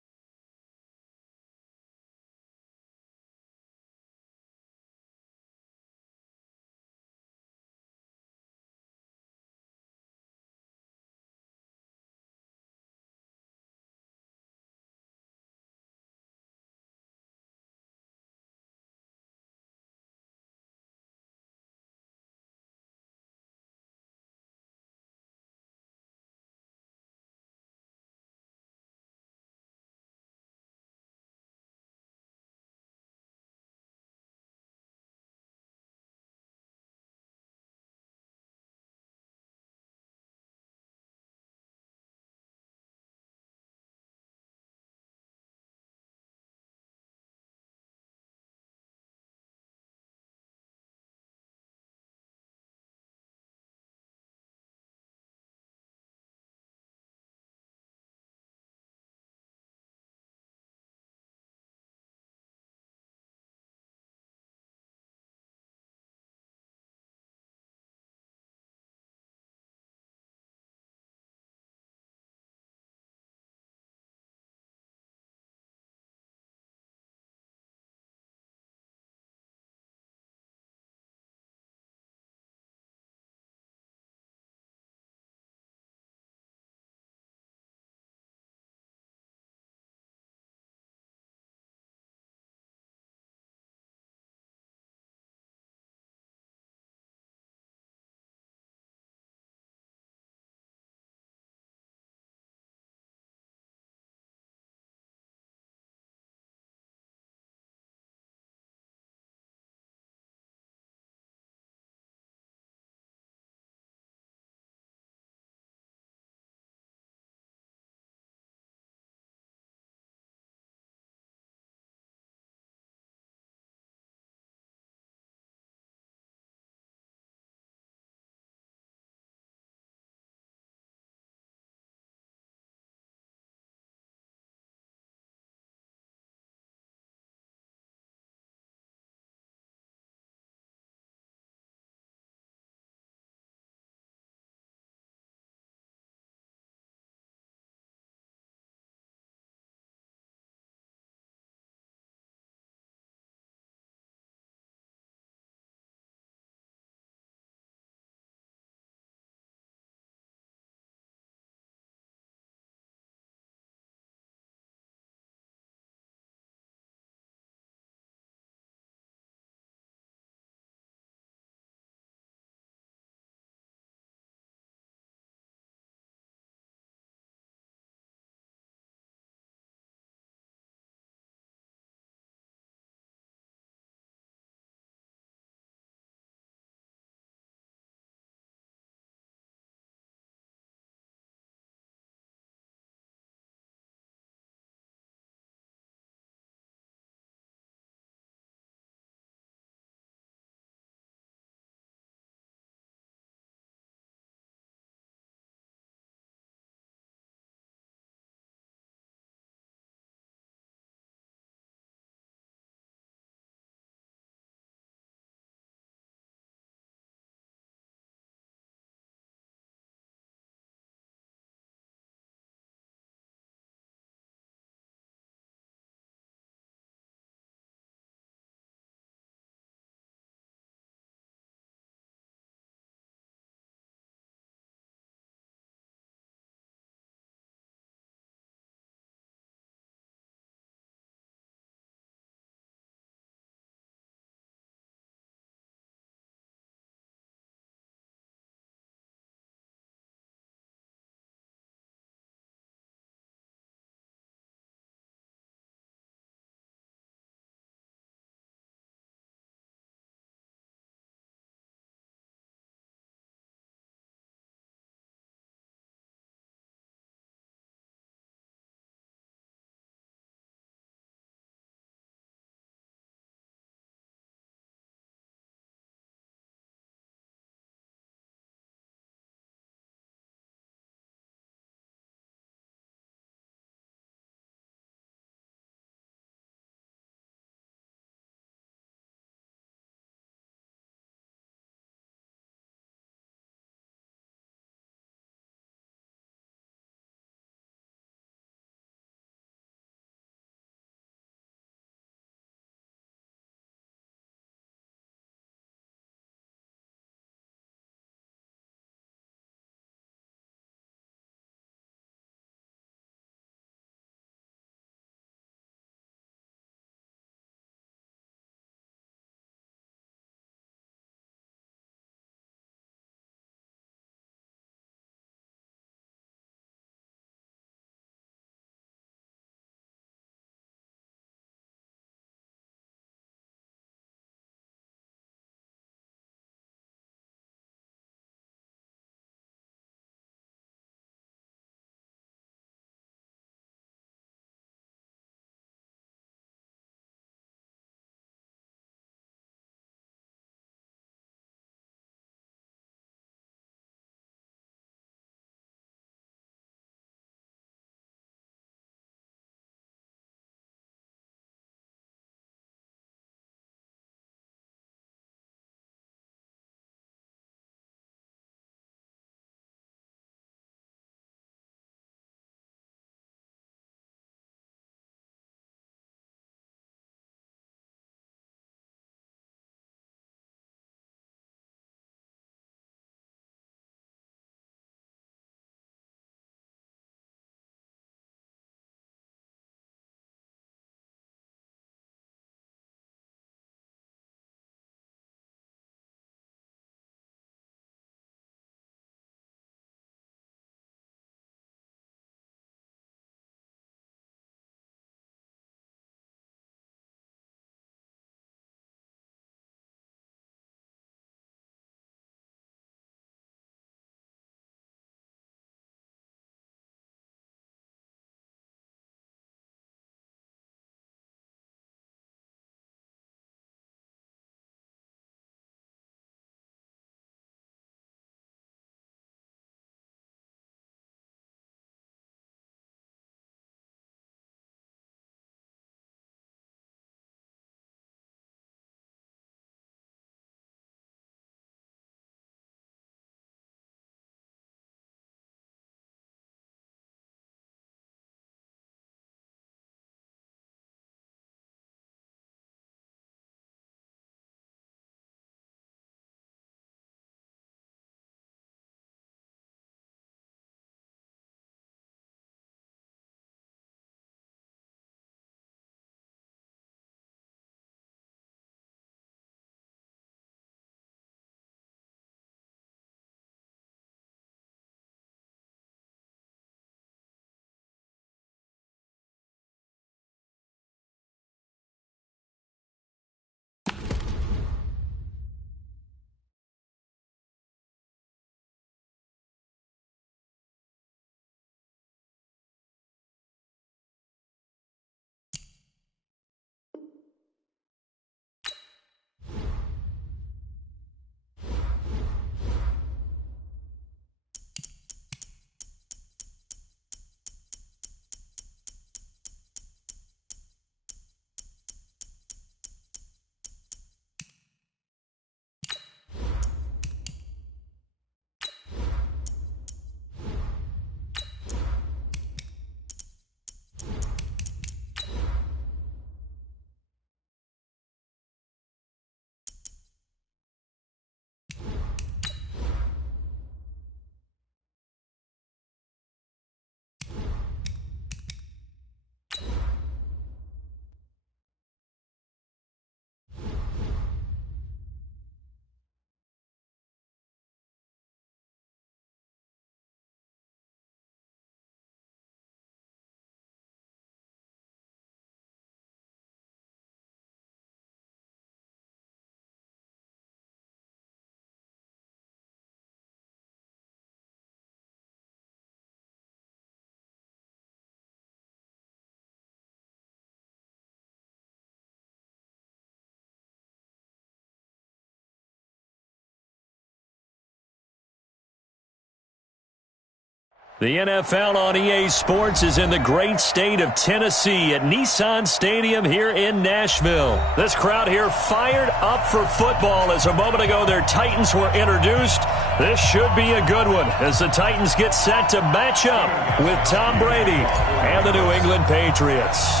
The NFL on EA Sports is in the great state of Tennessee at Nissan Stadium here in Nashville. This crowd here fired up for football as a moment ago their Titans were introduced. This should be a good one as the Titans get set to match up with Tom Brady and the New England Patriots.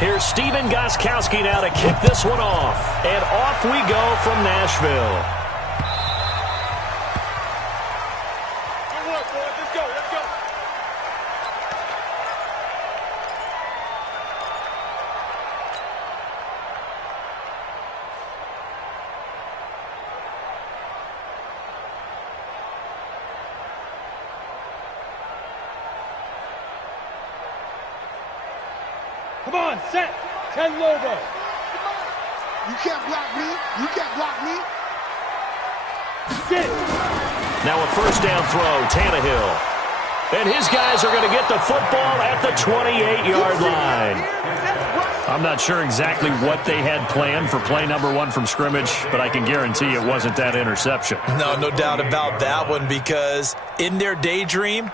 Here's Stephen Gostkowski now to kick this one off. And off we go from Nashville. Come on, set. 10 logo. You can't block me. You can't block me. Sit. Now a first down throw, Tannehill. And his guys are going to get the football at the 28-yard line. I'm not sure exactly what they had planned for play number 1 from scrimmage, but I can guarantee it wasn't that interception. No doubt about that one, because in their daydream,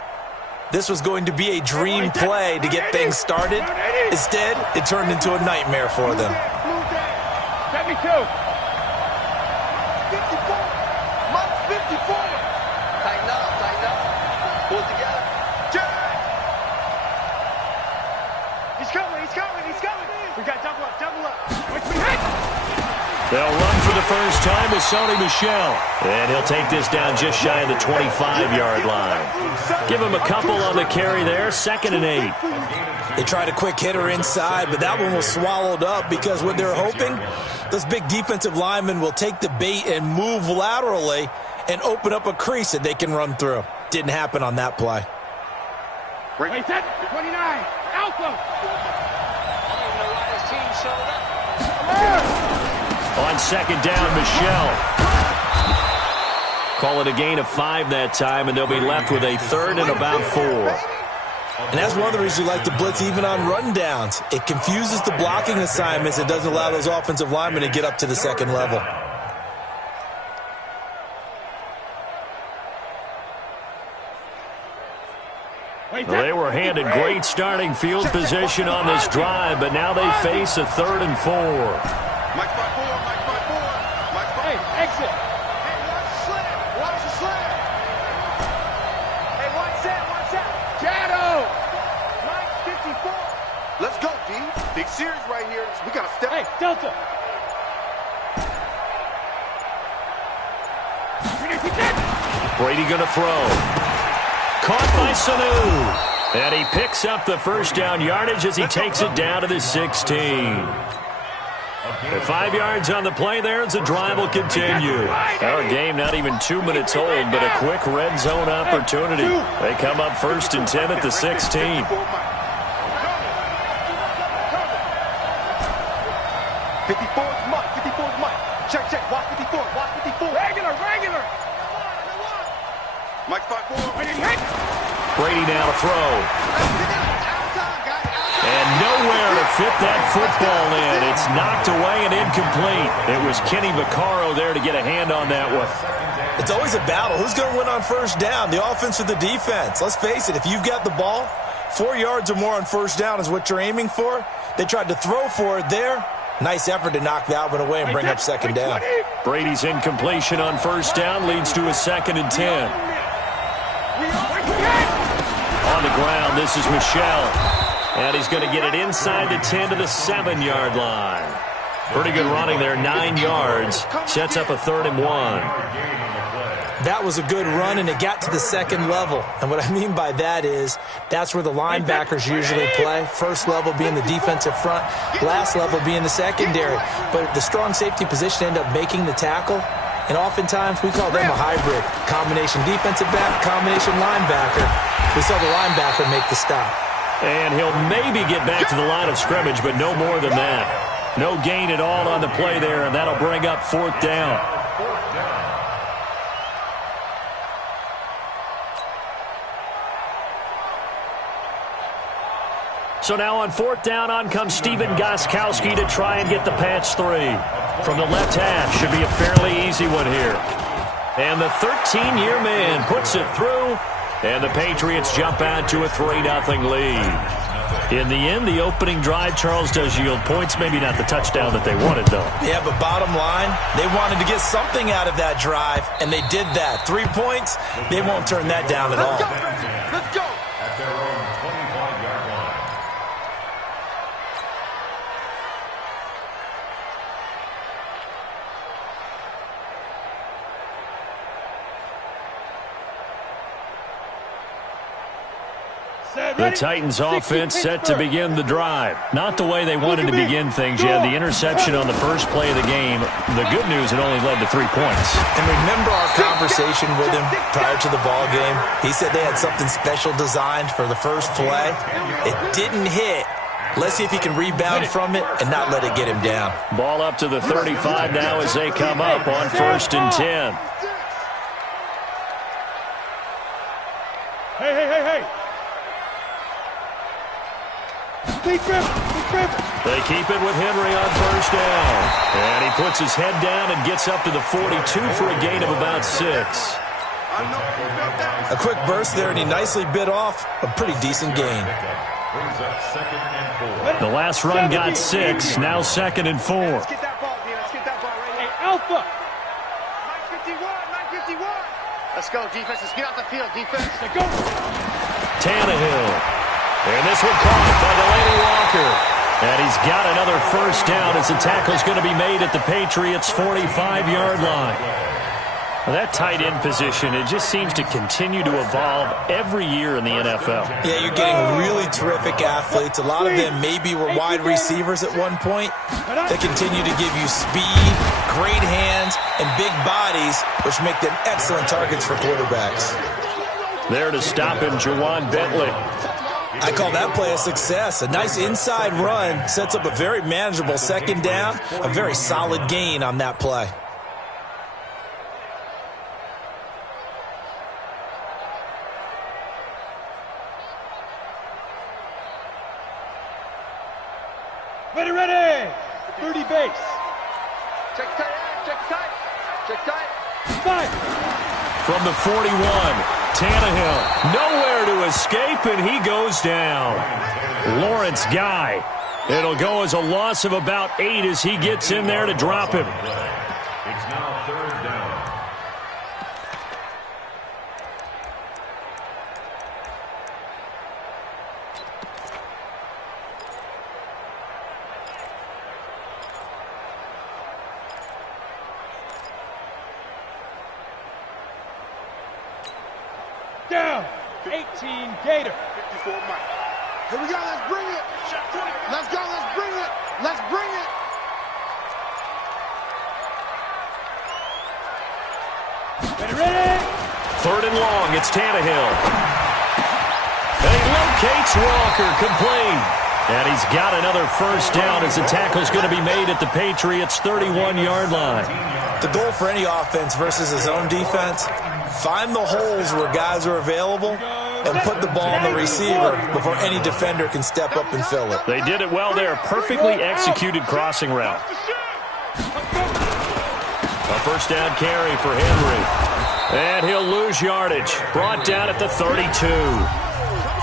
this was going to be a dream play to get things started. Instead, it turned into a nightmare for them. Let me go. 54. Mark 54. Tighten up, tighten up. Pull it together. He's coming, he's coming, he's coming. We got double up, double up. They'll run for the first time with Sony Michel. And he'll take this down just shy of the 25-yard line. Give him a couple on the carry there, 2nd and 8. They tried a quick hitter inside, but that one was swallowed up because what they're hoping, those big defensive linemen will take the bait and move laterally and open up a crease that they can run through. Didn't happen on that play. Wait, set. 29. Alpha. I don't know why this team showed up. On 2nd down, Michel. Call it a gain of 5 that time, and they'll be left with a 3rd and about 4. And that's one of the reasons you like to blitz even on rundowns. It confuses the blocking assignments. It doesn't allow those offensive linemen to get up to the 2nd level. Well, they were handed great starting field position on this drive, but now they face a 3rd and 4. Mike 5-4, Mike 5-4. Mike 5. Hey, exit. Hey, watch the slam. Watch the slam. Hey, watch that. Shadow. Mike 54. Let's go, D. Big series right here. We got to step. Hey, Delta. Brady going to throw. Caught by Sanu. And he picks up the first down yardage as he takes it down to the 16. 5 yards on the play there as the drive will continue. Our game not even 2 minutes old, but a quick red zone opportunity. They come up 1st and 10 at the 16. 54's Mike. 54's Mike. Check. Watch 54. Watch 54. Regular. Mike 5-4. Brady now to throw. And nowhere to fit that football in. It's knocked away and incomplete. It was Kenny Vaccaro there to get a hand on that one. It's always a battle. Who's going to win on first down, the offense or the defense? Let's face it, if you've got the ball, 4 yards or more on first down is what you're aiming for. They tried to throw for it there. Nice effort to knock that one away and bring up 2nd down. Brady's incompletion on first down leads to a 2nd and 10. On the ground, this is Michel. And he's going to get it inside the 10 to the 7-yard line. Pretty good running there, 9 yards. Sets up a 3rd and 1. That was a good run, and it got to the 2nd level. And what I mean by that is that's where the linebackers usually play. First level being the defensive front, last level being the secondary. But the strong safety position ended up making the tackle. And oftentimes we call them a hybrid. Combination defensive back, combination linebacker. We saw the linebacker make the stop. And he'll maybe get back to the line of scrimmage, but no more than that. No gain at all on the play there, and that'll bring up 4th down. So now on 4th down, on comes Stephen Gostkowski to try and get the patch 3. From the left half, should be a fairly easy one here. And the 13-year man puts it through And the Patriots jump out to a 3-0 lead. In the end, the opening drive, Charles, does yield points. Maybe not the touchdown that they wanted, though. Yeah, but bottom line, they wanted to get something out of that drive, and they did that. 3 points, they won't turn that down at all. Let's go. At their own 25-yard line. The Titans offense set to begin the drive. Not the way they wanted to begin things yet. The interception on the first play of the game. The good news, it only led to 3 points. And remember our conversation with him prior to the ball game? He said they had something special designed for the first play. It didn't hit. Let's see if he can rebound from it and not let it get him down. Ball up to the 35 now as they come up on 1st and 10. Hey. They keep it with Henry on 1st down. And he puts his head down and gets up to the 42 for a gain of about 6. A quick burst there, and he nicely bit off a pretty decent gain. Brings up 2nd and 4. The last run got 6, now 2nd and 4. Let's get that ball, D. Let's get that ball right here. Hey, Alpha. 951. Let's go, defense. Let's get off the field, defense. Let's go. Tannehill. And this one caught by Delaney Walker. And he's got another 1st down as the tackle's going to be made at the Patriots' 45-yard line. Well, that tight end position, it just seems to continue to evolve every year in the NFL. Yeah, you're getting really terrific athletes. A lot of them maybe were wide receivers at one point. They continue to give you speed, great hands, and big bodies, which make them excellent targets for quarterbacks. There to stop him, Juwan Bentley. I call that play a success. A nice inside run sets up a very manageable 2nd down, a very solid gain on that play. Ready. 30 base. Check tight. 5. From the 41, Tannehill, nowhere to escape, and he goes down. Lawrence Guy. It'll go as a loss of about 8 as he gets in there to drop him. It's now 3rd down. Down. 18 Gator. 54 Mike. Here we go. Let's bring it. Let's go. Let's bring it. Let's bring it. Ready. 3rd and long. It's Tannehill. And he locates Walker, complete. And he's got another 1st down as the tackle's going to be made at the Patriots' 31-yard line. The goal for any offense versus his own defense, find the holes where guys are available and put the ball on the receiver before any defender can step up and fill it. They did it well there. Perfectly executed crossing route. A 1st down carry for Henry. And he'll lose yardage. Brought down at the 32.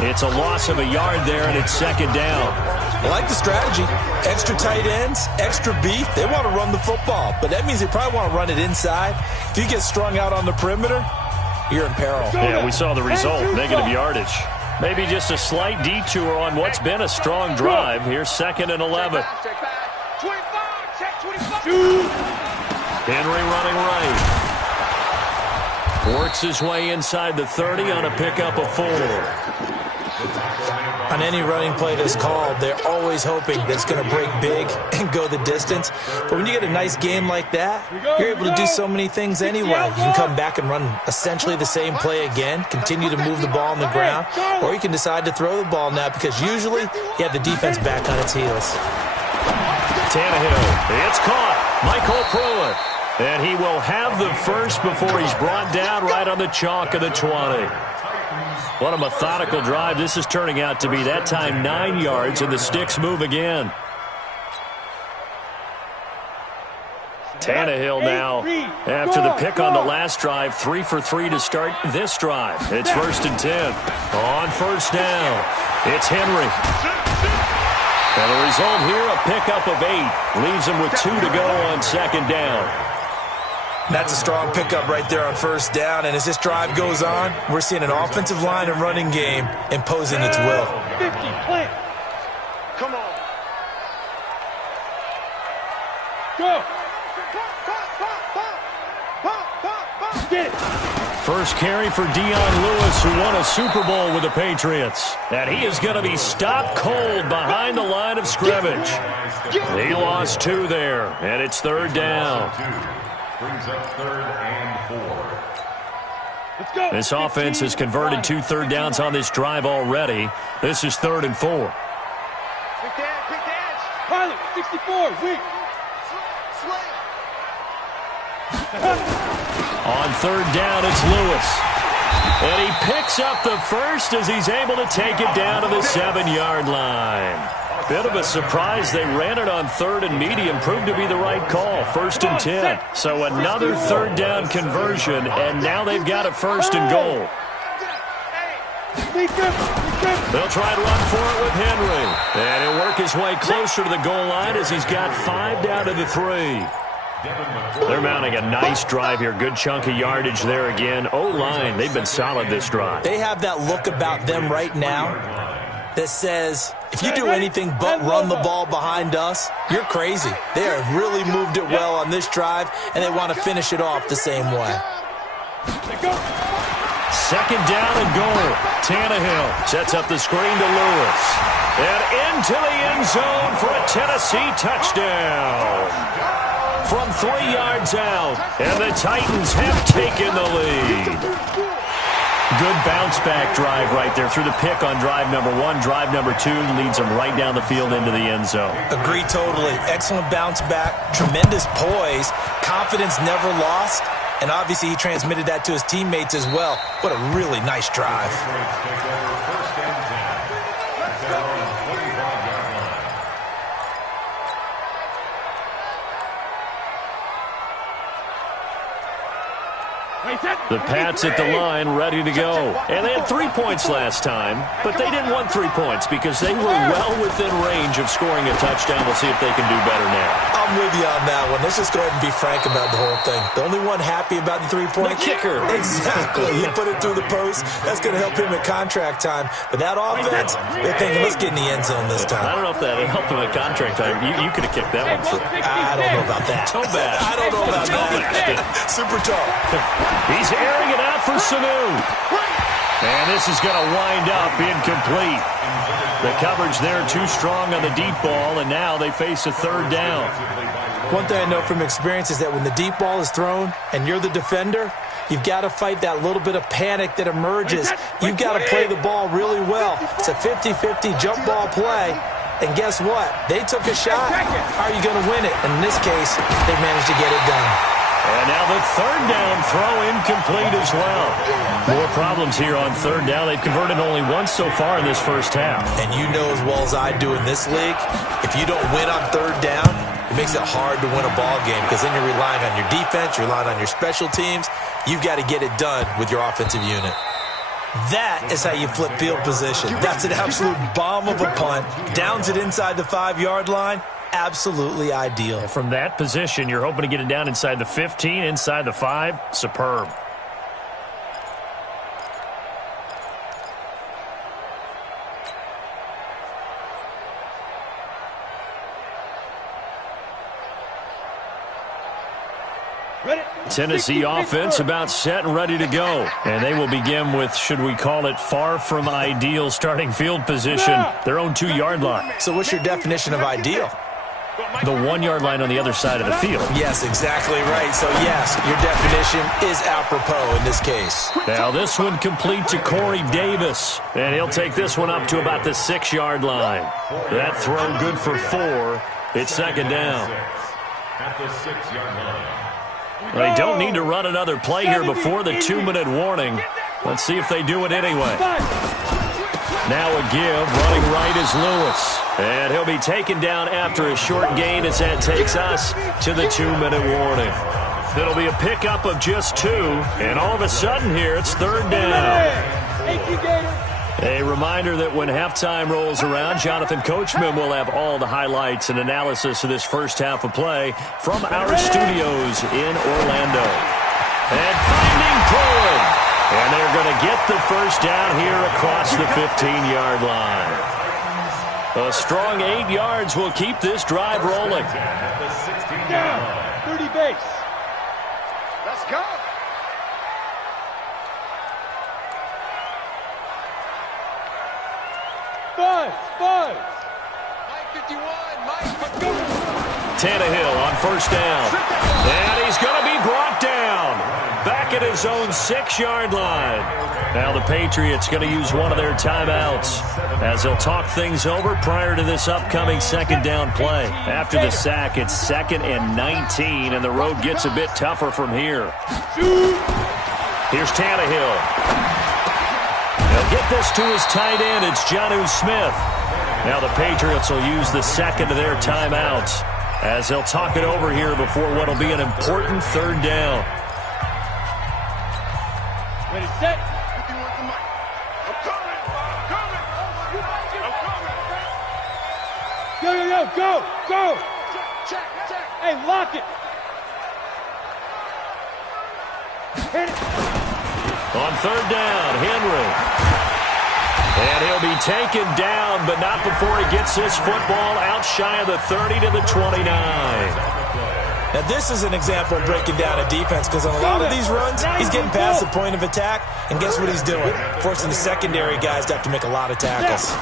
It's a loss of a yard there, and it's 2nd down. I like the strategy. Extra tight ends, extra beef. They want to run the football, but that means they probably want to run it inside. If you get strung out on the perimeter, you're in peril. Yeah, we saw the result, negative yardage. Maybe just a slight detour on what's been a strong drive. Here's 2nd and 11. 25. Check 25. Henry running right. Works his way inside the 30 on a pickup of 4. On any running play that's called, they're always hoping that it's going to break big and go the distance. But when you get a nice game like that, you're able to do so many things anyway. You can come back and run essentially the same play again, continue to move the ball on the ground, or you can decide to throw the ball now because usually you have the defense back on its heels. Tannehill, it's caught. Michael Pruitt. And he will have the 1st before he's brought down right on the chalk of the 20. What a methodical drive this is turning out to be. That time 9 yards, and the sticks move again. Tannehill now, after the pick on the last drive, 3 for 3 to start this drive. It's 1st and 10. On first down, it's Henry. And the result here, a pickup of 8. Leaves him with 2 to go on 2nd down. That's a strong pickup right there on first down. And as this drive goes on, we're seeing an offensive line and running game imposing its will. 50, plant. Come on. Go. Get it. First carry for Dion Lewis, who won a Super Bowl with the Patriots. And he is going to be stopped cold behind the line of scrimmage. He lost 2 there, and it's 3rd down. Brings up 3rd and 4. Let's go. This offense has converted 2 third downs on this drive already. This is 3rd and 4. Big dance. Pilot, 64, weak. On 3rd down, it's Lewis. And he picks up the first as he's able to take it down to the 7-yard line. Bit of a surprise. They ran it on 3rd and medium. Proved to be the right call. 1st and 10. So another 3rd down conversion, and now they've got a 1st and goal. They'll try to run for it with Henry. And he'll work his way closer to the goal line as he's got 5 down to the 3. They're mounting a nice drive here. Good chunk of yardage there again. O-line, they've been solid this drive. They have that look about them right now that says, if you do anything but run the ball behind us, you're crazy. They have really moved it well on this drive, and they want to finish it off the same way. 2nd down and goal. Tannehill sets up the screen to Lewis. And into the end zone for a Tennessee touchdown. From 3 yards out, and the Titans have taken the lead. Good bounce-back drive right there through the pick on drive number 1. Drive number 2 leads them right down the field into the end zone. Agree totally. Excellent bounce-back, tremendous poise, confidence never lost, and obviously he transmitted that to his teammates as well. What a really nice drive. The Pats at the line, ready to go. And they had 3 points last time, but they didn't want 3 points because they were well within range of scoring a touchdown. We'll see if they can do better now. I'm with you on that one. Let's just go ahead and be frank about the whole thing. The only one happy about the 3-point kicker. Exactly. You put it through the post. That's going to help him at contract time. But that offense, they're thinking, let's get in the end zone this time. I don't know if that helped him at contract time. You could have kicked that one through. I don't know about that. Tobash. I don't know about that. Super tall. He's airing it out for Sanu. And this is going to wind up incomplete. The coverage there too strong on the deep ball, and now they face a 3rd down. One thing I know from experience is that when the deep ball is thrown and you're the defender, you've got to fight that little bit of panic that emerges. You've got to play the ball really well. It's a 50-50 jump ball play. And guess what? They took a shot. How are you going to win it? And in this case, they managed to get it done. And now the 3rd down throw incomplete as well. More problems here on 3rd down. They've converted only once so far in this first half. And you know as well as I do in this league, if you don't win on 3rd down, it makes it hard to win a ball game because then you're relying on your defense, you're relying on your special teams. You've got to get it done with your offensive unit. That is how you flip field position. That's an absolute bomb of a punt. Downs it inside the 5-yard line. Absolutely ideal. From that position, you're hoping to get it down inside the 15, inside the 5. Superb. Tennessee offense about set and ready to go. And they will begin with, should we call it, far from ideal starting field position, their own 2-yard line. So what's your definition of ideal? The 1-yard line on the other side of the field. Yes, exactly right. So, yes, your definition is apropos in this case. Now this one complete to Corey Davis. And he'll take this one up to about the 6-yard line. That throw good for 4. It's 2nd down. At the 6-yard line. They don't need to run another play here before the 2-minute warning. Let's see if they do it anyway. Now a give. Running right is Lewis. And he'll be taken down after a short gain as that takes us to the 2-minute warning. It'll be a pickup of just 2, and all of a sudden here it's 3rd down. A reminder that when halftime rolls around, Jonathan Coachman will have all the highlights and analysis of this first half of play from our studios in Orlando. And finding Cohen. And they're going to get the first down here across the 15-yard line. A strong 8 yards will keep this drive rolling. Down, 30 base. Let's go. Buzz. Mike 51, Tannehill on first down. And he's going to be brought down. Back at his own 6-yard line. Now the Patriots going to use one of their timeouts as they'll talk things over prior to this upcoming 2nd down play. After the sack, it's 2nd and 19, and the road gets a bit tougher from here. Here's Tannehill. They'll get this to his tight end. It's Jonnu Smith. Now the Patriots will use the 2nd of their timeouts as they'll talk it over here before what will be an important 3rd down. Ready, set. Go. Check. Hey, lock it. Hit it. On 3rd down, Henry. And he'll be taken down, but not before he gets his football out shy of the 30 to the 29. Now, this is an example of breaking down a defense because on a lot of these runs, he's getting past the point of attack, and guess what he's doing? Forcing the secondary guys to have to make a lot of tackles.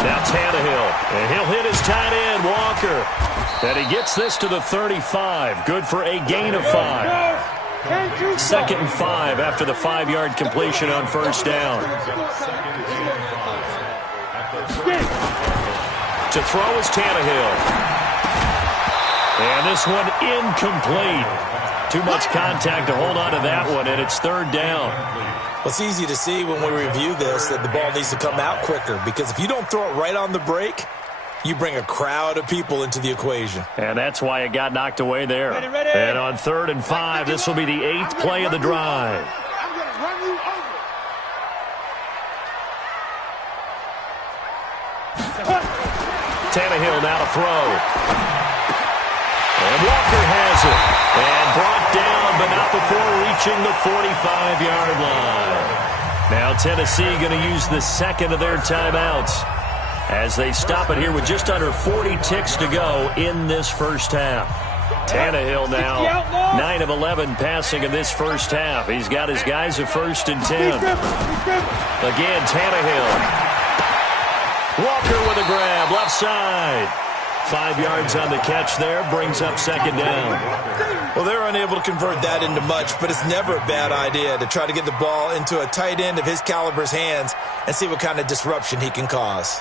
Now Tannehill, and he'll hit his tight end, Walker. And he gets this to the 35. Good for a gain of 5. 2nd and 5 after the 5-yard completion on first down. To throw is Tannehill. And this one incomplete. Too much contact to hold on to that one, and it's 3rd down. Well, it's easy to see when we review this that the ball needs to come out quicker because if you don't throw it right on the break, you bring a crowd of people into the equation. And that's why it got knocked away there. Ready. And on 3rd and 5, this will be the 8th play of the drive. I'm going to run you over. Tannehill now to throw. And Walker has it. And brought down, but not before reaching the 45-yard line. Now Tennessee going to use the 2nd of their timeouts as they stop it here with just under 40 ticks to go in this first half. Tannehill now 9 of 11 passing in this first half. He's got his guys at 1st and 10. Again, Tannehill. Walker with a grab, left side. 5 yards on the catch there, brings up 2nd down. Well, they're unable to convert that into much, but it's never a bad idea to try to get the ball into a tight end of his caliber's hands and see what kind of disruption he can cause.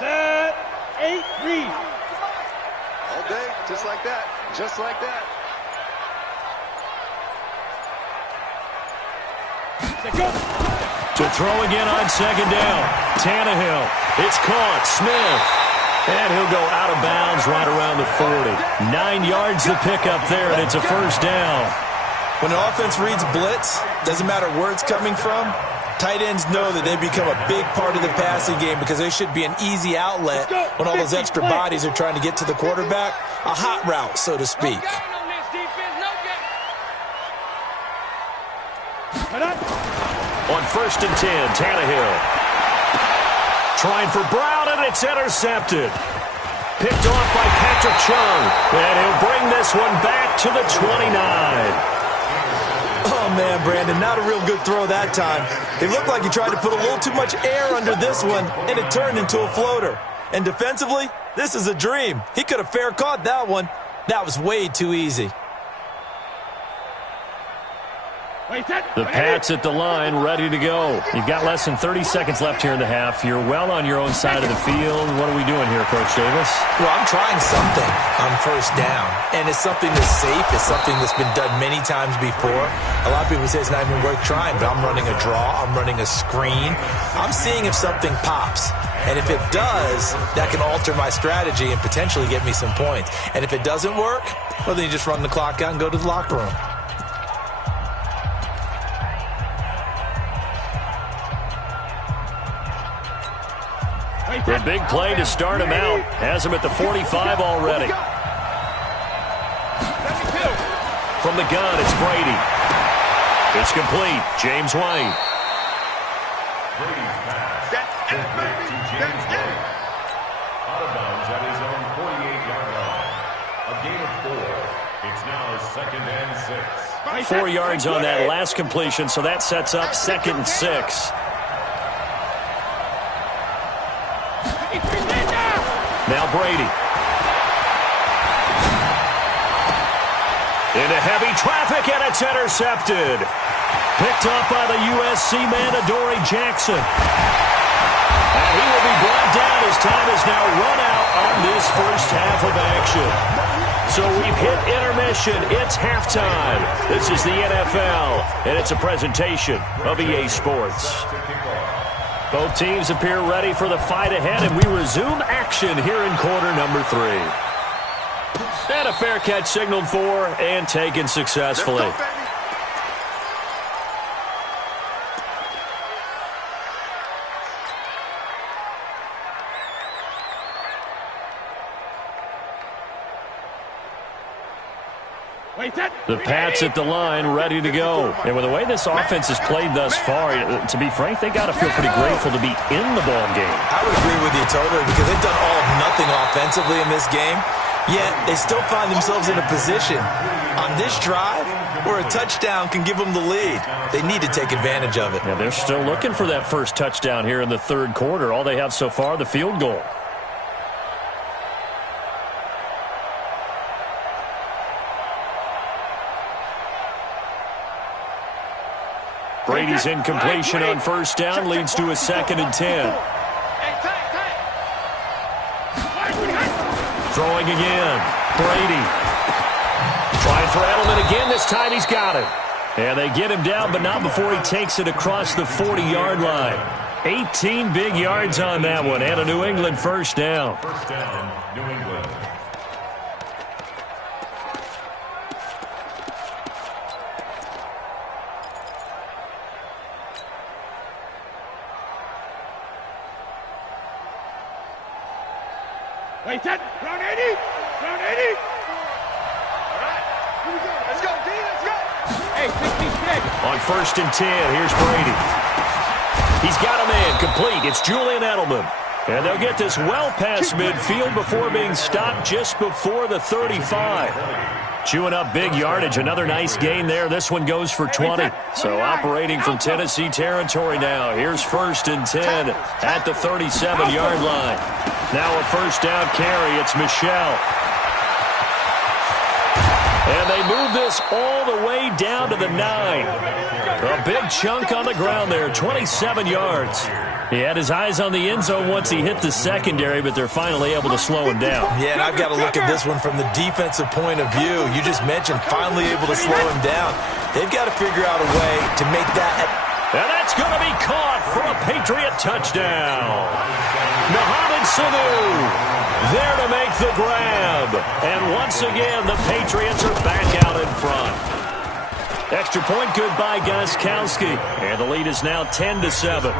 Set. 8, read. All day, just like that. Just like that. To throw again on 2nd down. Tannehill. It's caught. Smith. And he'll go out of bounds right around the 40. 9 yards to pick up there, and it's a 1st down. When an offense reads blitz, doesn't matter where it's coming from, tight ends know that they become a big part of the passing game because they should be an easy outlet when all those extra bodies are trying to get to the quarterback. A hot route, so to speak. On 1st and 10, Tannehill. Trying for Brown, and it's intercepted. Picked off by Patrick Chung. And he'll bring this one back to the 29. Oh, man, Brandon, not a real good throw that time. It looked like he tried to put a little too much air under this one, and it turned into a floater. And defensively, this is a dream. He could have fair caught that one. That was way too easy. The Pats at the line, ready to go. You've got less than 30 seconds left here in the half. You're well on your own side of the field. What are we doing here, Coach Davis? Well, I'm trying something on first down, and it's something that's safe. It's something that's been done many times before. A lot of people say it's not even worth trying, but I'm running a draw. I'm running a screen. I'm seeing if something pops. And if it does, that can alter my strategy and potentially get me some points. And if it doesn't work, well, then you just run the clock out and go to the locker room. The big play to start him out. Has him at the 45 already. From the gun, it's Brady. It's complete. James White. Brady's pass. That's it, baby. That's it. Out of bounds at his own 48-yard line. A gain of 4. It's now 2nd and 6. 4 yards on that last completion, so that sets up 2nd and 6. Now Brady. Into heavy traffic, and it's intercepted. Picked up by the USC man, Adoree Jackson. And he will be brought down as time is now run out on this first half of action. So we've hit intermission. It's halftime. This is the NFL, and it's a presentation of EA Sports. Both teams appear ready for the fight ahead, and we resume action here in quarter number 3. And a fair catch signaled for and taken successfully. The Pats at the line, ready to go. And with the way this offense has played thus far, to be frank, they got to feel pretty grateful to be in the ball game. I would agree with you totally because they've done all of nothing offensively in this game, yet they still find themselves in a position on this drive where a touchdown can give them the lead. They need to take advantage of it. Yeah, they're still looking for that first touchdown here in the third quarter. All they have so far, the field goal. Brady's incompletion on first down leads to a 2nd and 10. Throwing again. Brady. Trying for Edelman again. This time he's got it. And they get him down, but not before he takes it across the 40-yard line. 18 big yards on that one, and a New England first down. First down, New England. Wait, that. Round 80. Round 80. All right. Here we go. Let's go, D. Let's go. Hey, 66. On first and 10, here's Brady. He's got him in. Complete. It's Julian Edelman. And they'll get this well past midfield before being stopped just before the 35. Chewing up big yardage. Another nice gain there. This one goes for 20. So operating from Tennessee territory now. Here's first and 10 at the 37-yard line. Now a first down carry. It's Michel. And they move this all the way down to the 9. A big chunk on the ground there. 27 yards. He had his eyes on the end zone once he hit the secondary, but they're finally able to slow him down. Yeah, and I've got to look at this one from the defensive point of view. You just mentioned finally able to slow him down. They've got to figure out a way to make that. And that's going to be caught for a Patriot touchdown. Mohamed Sanu there to make the grab. And once again, the Patriots are back out in front. Extra point good by Gostkowski. And the lead is now 10-7.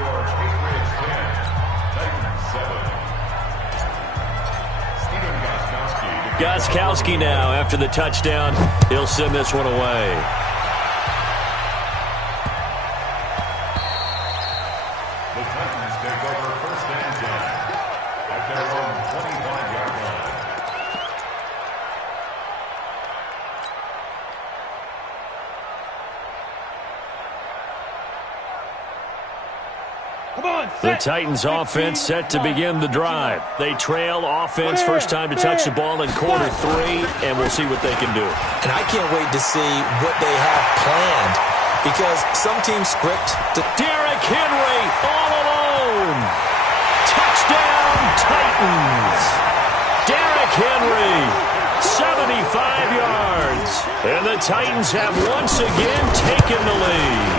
Gostkowski now, after the touchdown, he'll send this one away. The Titans take over first and 10 at their own 25-yard line. Come on, The Titans offense set to begin the drive. They trail offense, first time to touch the ball in quarter 3, and we'll see what they can do. And I can't wait to see what they have planned because some teams script to Derrick Henry all alone. Touchdown, Titans. Derrick Henry, 75 yards. And the Titans have once again taken the lead.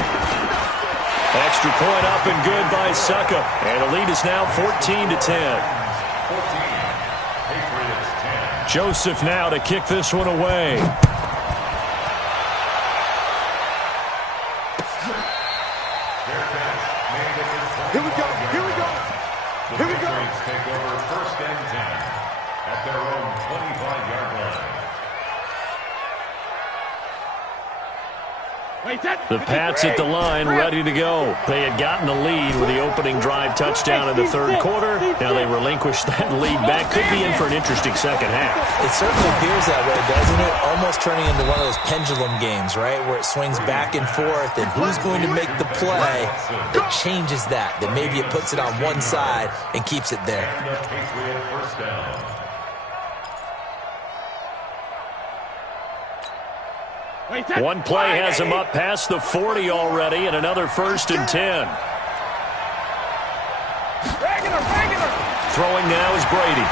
Extra point up and good by Succa. And the lead is now 14-10. Joseph now to kick this one away. Here we go. Here we go. Here we go. Take over 1st and 10 at their own 25-yard line. The Pats at the line, ready to go. They had gotten the lead with the opening drive touchdown in the 3rd quarter. Now they relinquish that lead back. Could be in for an interesting second half. It certainly appears that way, doesn't it? Almost turning into one of those pendulum games, right, where it swings back and forth, and who's going to make the play that changes that maybe it puts it on one side and keeps it there. One play has him up past the 40 already, and another 1st and 10. Throwing now is Brady.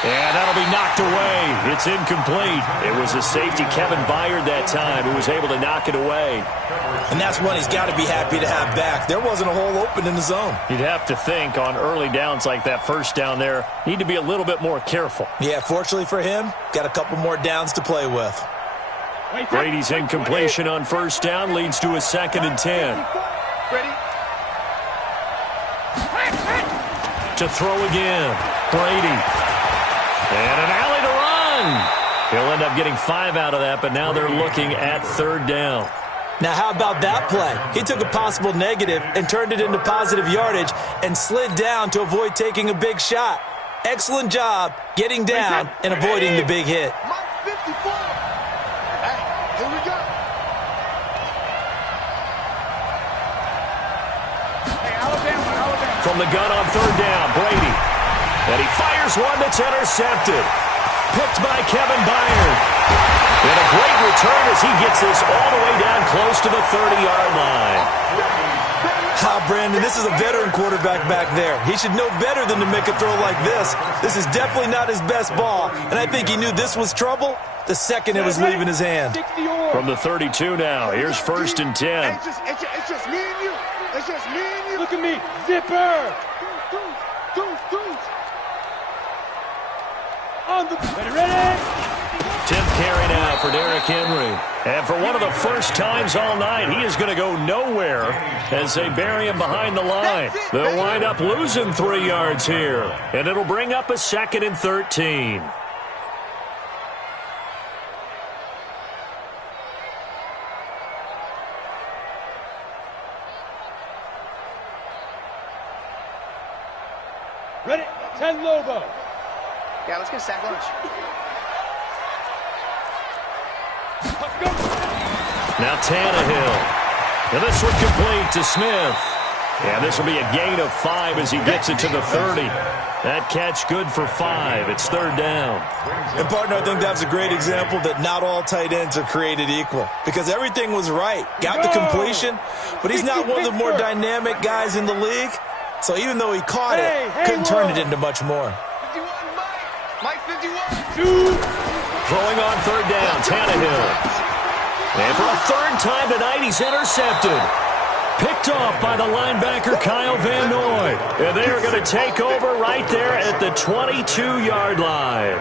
And that'll be knocked away. It's incomplete. It was a safety, Kevin Byard, that time, who was able to knock it away. And that's one he's got to be happy to have back. There wasn't a hole open in the zone. You'd have to think on early downs like that, 1st down there, need to be a little bit more careful. Yeah, fortunately for him, got a couple more downs to play with. Brady's incompletion on 1st down leads to a 2nd and 10. Ready? To throw again, Brady. And an alley to run. He'll end up getting 5 out of that, but now they're looking at 3rd down. Now, how about that play? He took a possible negative and turned it into positive yardage and slid down to avoid taking a big shot. Excellent job getting down and avoiding the big hit. Mike 54. Hey, here we go. Hey, Alabama. From the gun on 3rd down, Brady. And he fires one that's intercepted. Picked by Kevin Byard. And a great return as he gets this all the way down close to the 30-yard line. Brandon, this is a veteran quarterback back there. He should know better than to make a throw like this. This is definitely not his best ball, and I think he knew this was trouble the second it was leaving his hand. From the 32 now, here's 1st and 10. It's just me and you. It's just me and you. Look at me, zipper. On the ready. 10th carry now for Derrick Henry. And for one of the first times all night, he is going to go nowhere as they bury him behind the line. They'll wind up losing 3 yards here, and it'll bring up a 2nd and 13. Ready, 10 Lobo. Yeah, let's get a sack lunch. Now Tannehill. And this one complete to Smith. And this will be a gain of 5 as he gets it to the 30. That catch good for 5. It's 3rd down. And, partner, I think that's a great example that not all tight ends are created equal. Because everything was right. Got the completion, but he's not one of the more dynamic guys in the league. So even though he caught it, couldn't turn it into much more. 51, Mike 51. Throwing on 3rd down, Tannehill. And for a 3rd time tonight, he's intercepted. Picked off by the linebacker, Kyle Van Noy. And they are going to take over right there at the 22-yard line.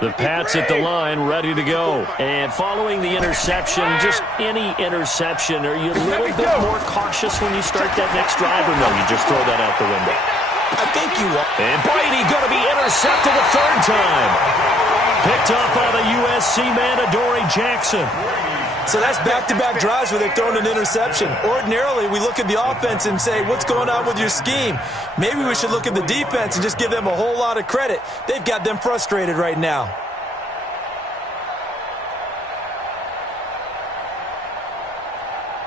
The Pats at the line, ready to go. And following the interception, just any interception, are you a little bit more cautious when you start that next drive, or no, you just throw that out the window? I think you are. And Brady going to be intercepted a 3rd time. Picked up by the USC man, Adoree Jackson. So that's back-to-back drives where they've thrown an interception. Ordinarily, we look at the offense and say, what's going on with your scheme? Maybe we should look at the defense and just give them a whole lot of credit. They've got them frustrated right now.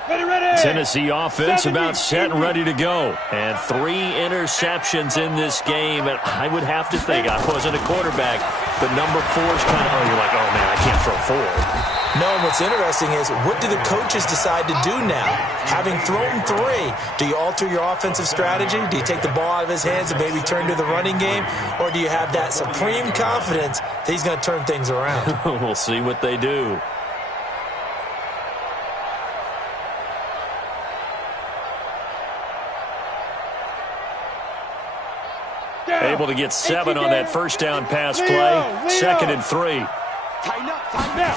Tennessee offense about set and ready to go. And 3 interceptions in this game. And I would have to think, I wasn't a quarterback, but number 4 is kind of, you're like, oh, man, I can't throw 4. No, and what's interesting is, what do the coaches decide to do now? Having thrown 3, do you alter your offensive strategy? Do you take the ball out of his hands and maybe turn to the running game? Or do you have that supreme confidence that he's going to turn things around? We'll see what they do. Able to get 7 on that first down pass play. 2nd and 3. Tighten up, tighten up.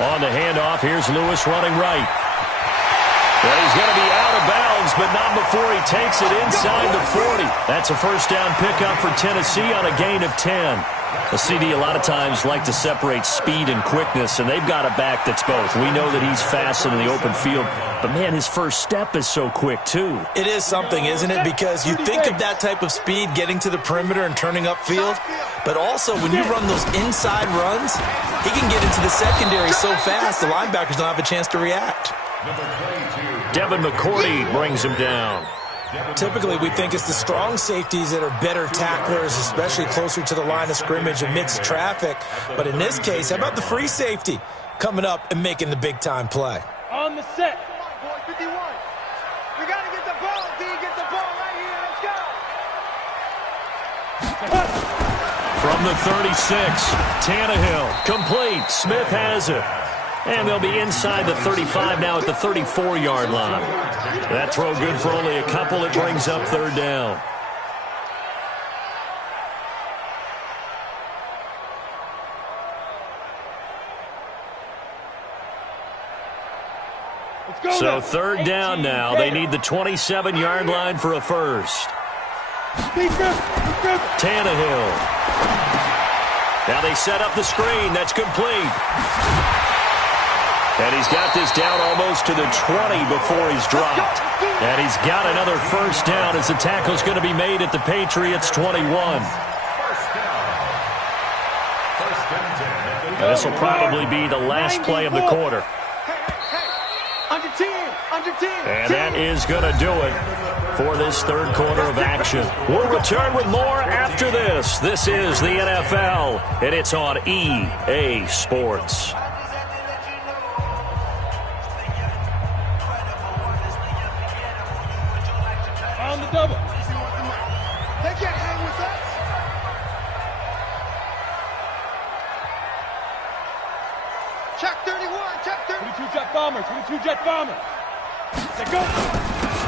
On the handoff, here's Lewis running right. Well, he's going to be out of bounds, but not before he takes it inside the 40. That's a first down pickup for Tennessee on a gain of 10. A CD a lot of times like to separate speed and quickness, and they've got a back that's both. We know that he's fast in the open field, but, man, his first step is so quick, too. It is something, isn't it? Because you think of that type of speed getting to the perimeter and turning upfield, but also when you run those inside runs, he can get into the secondary so fast the linebackers don't have a chance to react. Devin McCourty brings him down. Typically, we think it's the strong safeties that are better tacklers, especially closer to the line of scrimmage amidst traffic. But in this case, how about the free safety coming up and making the big-time play? On the set. Come on, boy, 51. We got to get the ball, D. Get the ball right here. Let's go. From the 36, Tannehill, complete. Smith has it. And they'll be inside the 35 now at the 34-yard line. That throw good for only a couple. It brings up 3rd down. So 3rd down now. They need the 27-yard line for a first. Tannehill. Now they set up the screen. That's complete. And he's got this down almost to the 20 before he's dropped. And he's got another first down as the tackle's going to be made at the Patriots' 21. And this will probably be the last play of the quarter. Under 10, under 10. And that is going to do it for this 3rd quarter of action. We'll return with more after this. This is the NFL, and it's on EA Sports. On the double. They can't hang with us. Check 31, check 30. 22 jet bomber, 22 jet bomber. They go.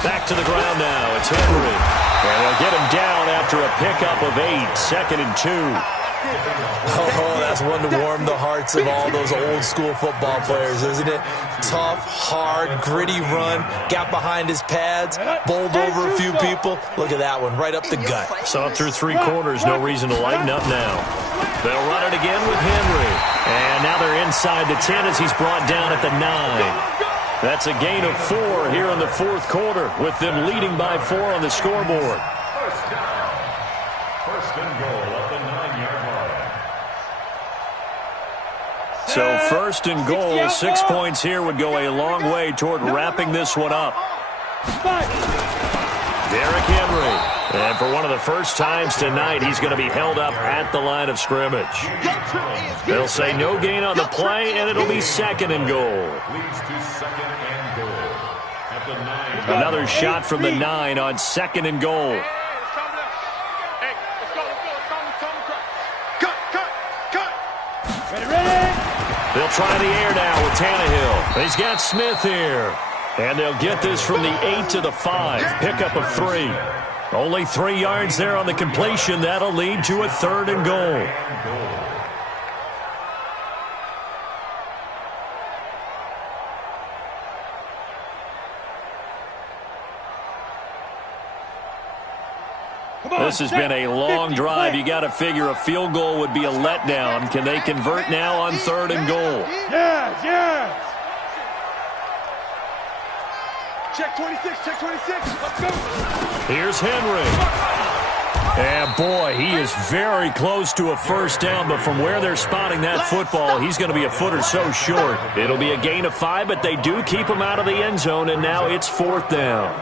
Back to the ground now. It's Henry. And they'll get him down after a pickup of 8. 2nd and 2. Oh, that's one to warm the hearts of all those old-school football players, isn't it? Tough, hard, gritty run, got behind his pads, bowled over a few people. Look at that one, right up the gut. So through 3 quarters, no reason to lighten up now. They'll run it again with Henry. And now they're inside the 10 as he's brought down at the 9. That's a gain of 4 here in the 4th quarter, with them leading by 4 on the scoreboard. First down. First and goal at the 9-yard line. So 1st and goal, 6 points here would go a long way toward wrapping this one up. Derrick Henry. And for one of the first times tonight, he's going to be held up at the line of scrimmage. They'll say no gain on the play, and it'll be 2nd and goal. Leads to 2nd and goal at the 9. Another shot from the 9 on 2nd and goal. They'll try the air now with Tannehill. He's got Smith here. And they'll get this from the 8 to the 5. Pickup of 3. Only 3 yards there on the completion. That'll lead to a 3rd and goal. This has been a long drive. You got to figure a field goal would be a letdown. Can they convert now on 3rd and goal? Yes, yes. Check 26, check 26. Let's go. Here's Henry. And boy, he is very close to a first down, but from where they're spotting that football, he's going to be a foot or so short. It'll be a gain of 5, but they do keep him out of the end zone, and now it's 4th down.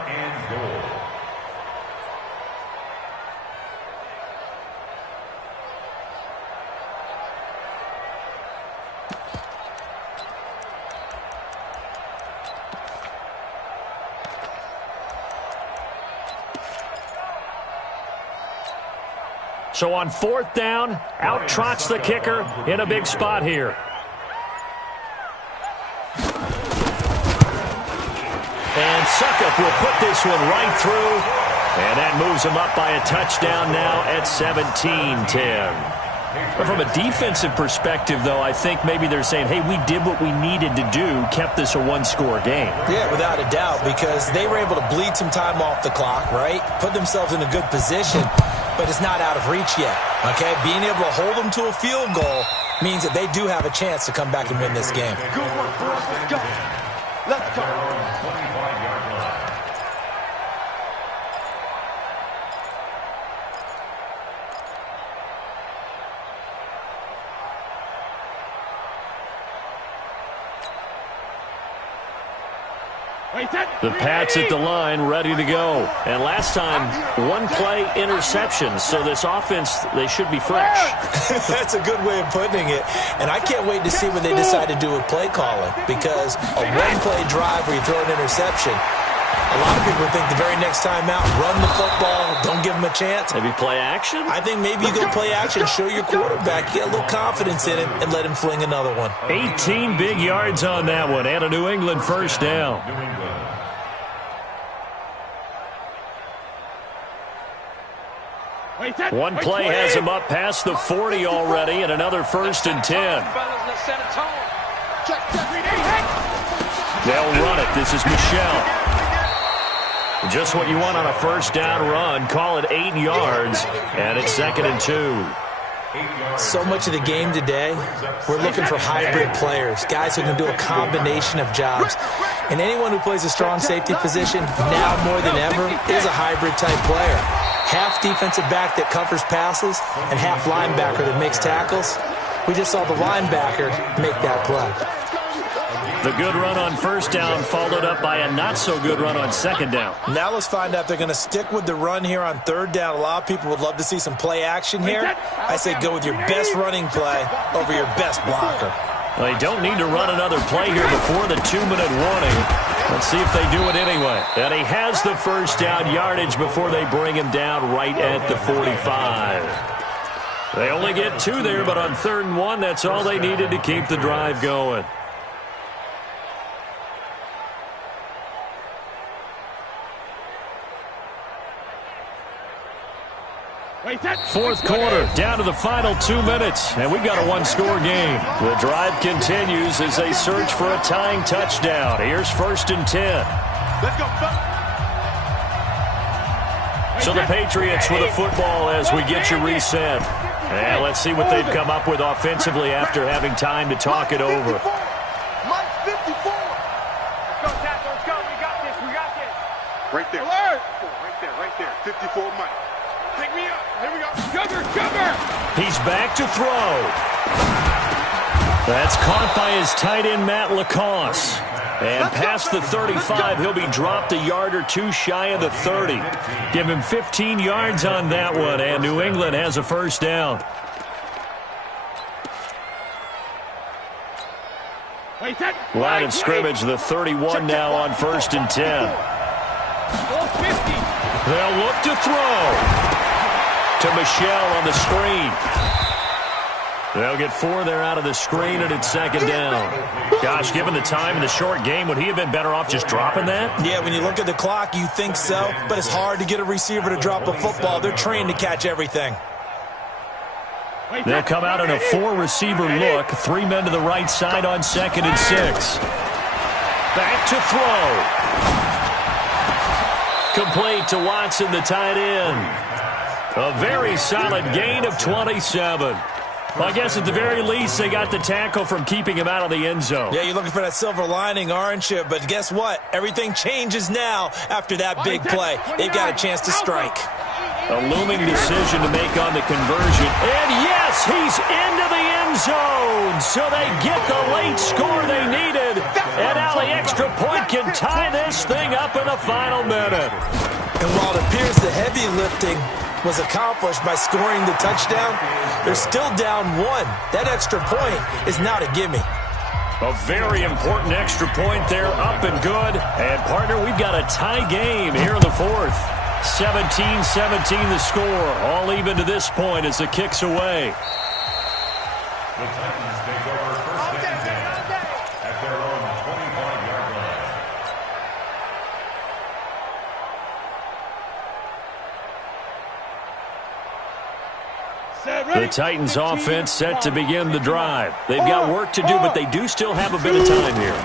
So on 4th down, out trots the kicker in a big spot here. And Suckup will put this one right through, and that moves him up by a touchdown now at 17-10. But from a defensive perspective, though, I think maybe they're saying, hey, we did what we needed to do, kept this a one-score game. Yeah, without a doubt, because they were able to bleed some time off the clock, right? Put themselves in a good position, but it's not out of reach yet, okay? Being able to hold them to a field goal means that they do have a chance to come back and win this game. Good work, boys. Let's go. Let's go. The Pats at the line, ready to go. And last time, one-play interception. So this offense, they should be fresh. That's a good way of putting it. And I can't wait to see what they decide to do with play calling. Because a one-play drive where you throw an interception, a lot of people think the very next time out, run the football, don't give them a chance. Maybe play action? I think maybe you go play action, show your quarterback, get a little confidence in it, and let him fling another one. 18 big yards on that one, and a New England first down. One play has him up past the 40 already, and another 1st and 10. They'll run it. This is Michelle. Just what you want on a first down run. Call it 8 yards, and it's 2nd and 2. So much of the game today, we're looking for hybrid players, guys who can do a combination of jobs. And anyone who plays a strong safety position, now more than ever, is a hybrid-type player. Half defensive back that covers passes and half linebacker that makes tackles. We just saw the linebacker make that play. The good run on first down followed up by a not-so-good run on 2nd down. Now let's find out if they're going to stick with the run here on 3rd down. A lot of people would love to see some play action here. I say go with your best running play over your best blocker. Well, they don't need to run another play here before the 2-minute warning. Let's see if they do it anyway. And he has the first down yardage before they bring him down right at the 45. They only get 2 there, but on 3rd and 1, that's all they needed to keep the drive going. Fourth quarter, down to the final 2 minutes, and we've got a one-score game. The drive continues as they search for a tying touchdown. Here's 1st and 10. Let's go. So the Patriots with a football as we get you reset. And let's see what they've come up with offensively after having time to talk it over. Mike 54. Let's go, Tackle. Let's go. We got this. We got this. Right there. Right there. 54, Mike. Pick me up. Here we go. Cover. He's back to throw. That's caught by his tight end, Matt Lacoste. And past the 35, he'll be dropped a yard or 2 shy of the 30. Give him 15 yards on that one, and New England has a first down. Line of scrimmage, the 31 now on 1st and 10. They'll look to throw to Michelle on the screen. They'll get 4 there out of the screen, and it's 2nd down. Gosh, given the time in the short game, would he have been better off just dropping that? Yeah, when you look at the clock, you think so, but it's hard to get a receiver to drop a football. They're trained to catch everything. They'll come out in a 4-receiver look. 3 men to the right side on 2nd and 6. Back to throw. Complete to Watson, the tight end. A very solid gain of 27. Well, I guess at the very least, they got the tackle from keeping him out of the end zone. Yeah, you're looking for that silver lining, aren't you? But guess what? Everything changes now after that big play. They've got a chance to strike. A looming decision to make on the conversion. And yes, he's into the end zone. So they get the late score they needed. And now the extra point can tie this thing up in the final minute. And while it appears the heavy lifting was accomplished by scoring the touchdown, they're still down 1. That extra point is not a gimme. A very important extra point there, up and good. And, partner, we've got a tie game here in the fourth. 17-17 the score. All even to this point as the kick's away. The Titans take over first and 10 at their own 25-yard line. The Titans offense set to begin the drive. They've got work to do, but they do still have a bit of time here.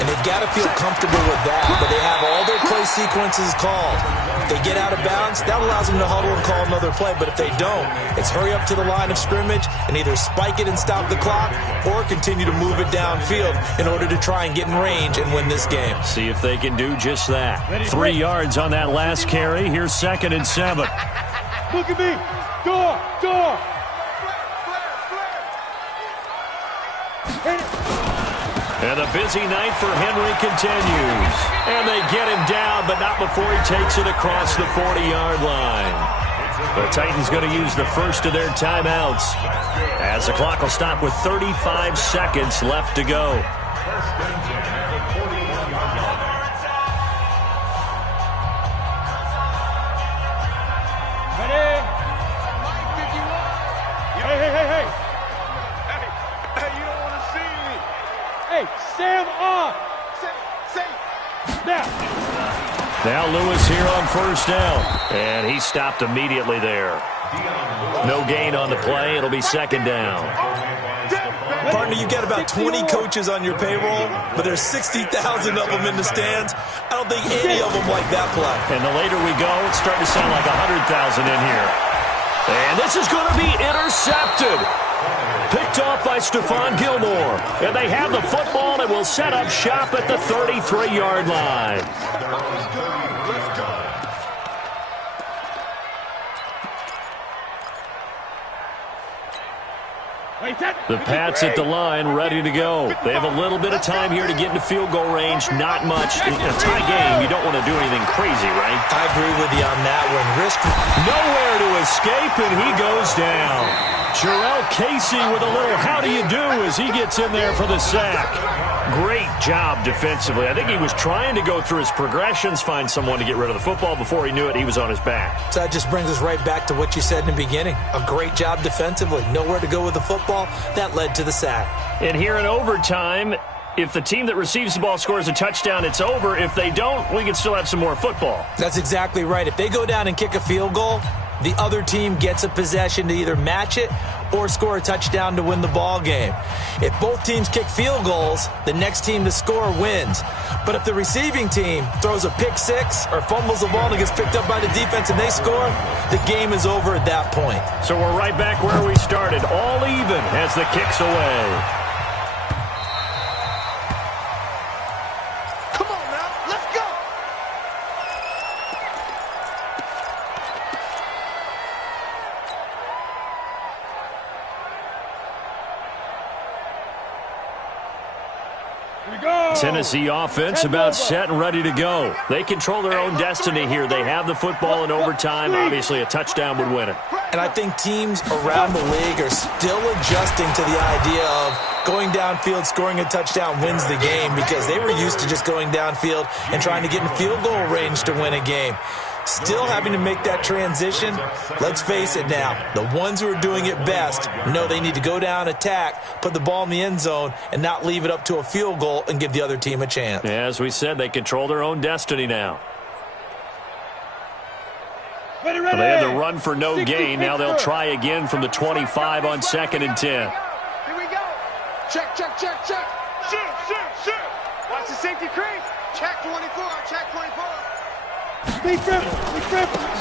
And they've got to feel comfortable with that, but they have all their play sequences called. If they get out of bounds, that allows them to huddle and call another play, but if they don't, it's hurry up to the line of scrimmage and either spike it and stop the clock or continue to move it downfield in order to try and get in range and win this game. See if they can do just that. 3 yards on that last carry. Here's 2nd and 7. Look at me. Door. And the busy night for Henry continues. And they get him down, but not before he takes it across the 40-yard line. The Titans going to use the first of their timeouts as the clock will stop with 35 seconds left to go. First and 10 at the 41-yard line. Ready? Hey. Hey, you don't want to see me. Hey, Sam off. Say. Now Lewis here on first down. And he stopped immediately there. No gain on the play. It'll be 2nd down. Partner, you got about 20 coaches on your payroll, but there's 60,000 of them in the stands. I don't think any of them like that play. And the later we go, it's starting to sound like 100,000 in here. And this is going to be intercepted. Picked off by Stephon Gilmore. And they have the football and will set up shop at the 33-yard line. The Pats at the line, ready to go. They have a little bit of time here to get into field goal range. Not much. In a tie game, you don't want to do anything crazy, right? I agree with you on that one. Nowhere to escape, and he goes down. Jarrell Casey with a little how do you do as he gets in there for the sack. Great job defensively. I think he was trying to go through his progressions, find someone to get rid of the football. Before he knew it, he was on his back. So that just brings us right back to what you said in the beginning. A great job defensively. Nowhere to go with the football. That led to the sack. And here in overtime, if the team that receives the ball scores a touchdown, it's over. If they don't, we can still have some more football. That's exactly right. If they go down and kick a field goal, the other team gets a possession to either match it or score a touchdown to win the ball game. If both teams kick field goals, the next team to score wins. But if the receiving team throws a pick six or fumbles the ball and gets picked up by the defense and they score, the game is over at that point. So we're right back where we started, all even as the kick's away. Tennessee offense about set and ready to go. They control their own destiny here. They have the football in overtime. Obviously, a touchdown would win it. And I think teams around the league are still adjusting to the idea of going downfield, scoring a touchdown wins the game because they were used to just going downfield and trying to get in field goal range to win a game. Still having to make that transition. Let's face it now, the ones who are doing it best know they need to go down, attack, put the ball in the end zone, and not leave it up to a field goal and give the other team a chance. Yeah, as we said, they control their own destiny now. Ready. Well, they had to run for no gain. Now they'll try again from the 25 on 2nd and 10. Here we go. Check. Shoot. Watch the safety creep. Check 24. Big ripple.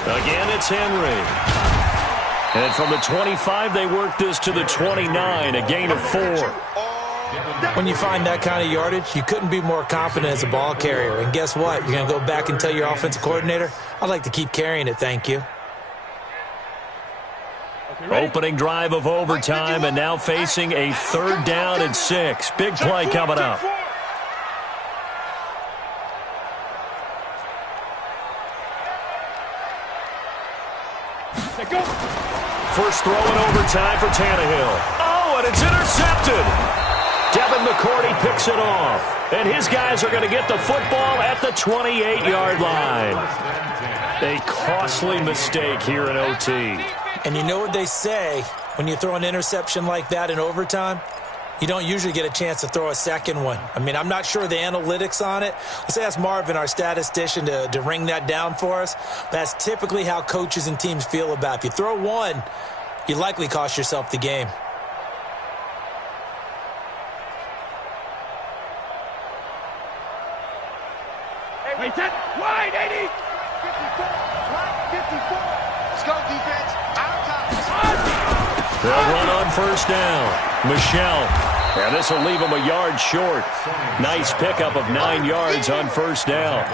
Again, it's Henry. And from the 25, they work this to the 29, a gain of 4. When you find that kind of yardage, you couldn't be more confident as a ball carrier. And guess what? You're going to go back and tell your offensive coordinator, I'd like to keep carrying it, thank you. Opening drive of overtime, and now facing a 3rd down and 6. Big play coming up. First throw in overtime for Tannehill. Oh, and it's intercepted. Devin McCourty picks it off. And his guys are going to get the football at the 28-yard line. A costly mistake here in OT. And you know what they say, when you throw an interception like that in overtime, you don't usually get a chance to throw a second one. I mean, I'm not sure the analytics on it. Let's ask Marvin, our statistician, to ring that down for us. That's typically how coaches and teams feel about it. If you throw one, you likely cost yourself the game. Wait, set, wide, 80! 54, right, 54. Let's go, defense. Out of time. They'll run on first down. Michelle. And this will leave them a yard short. Nice pickup of 9 yards on first down.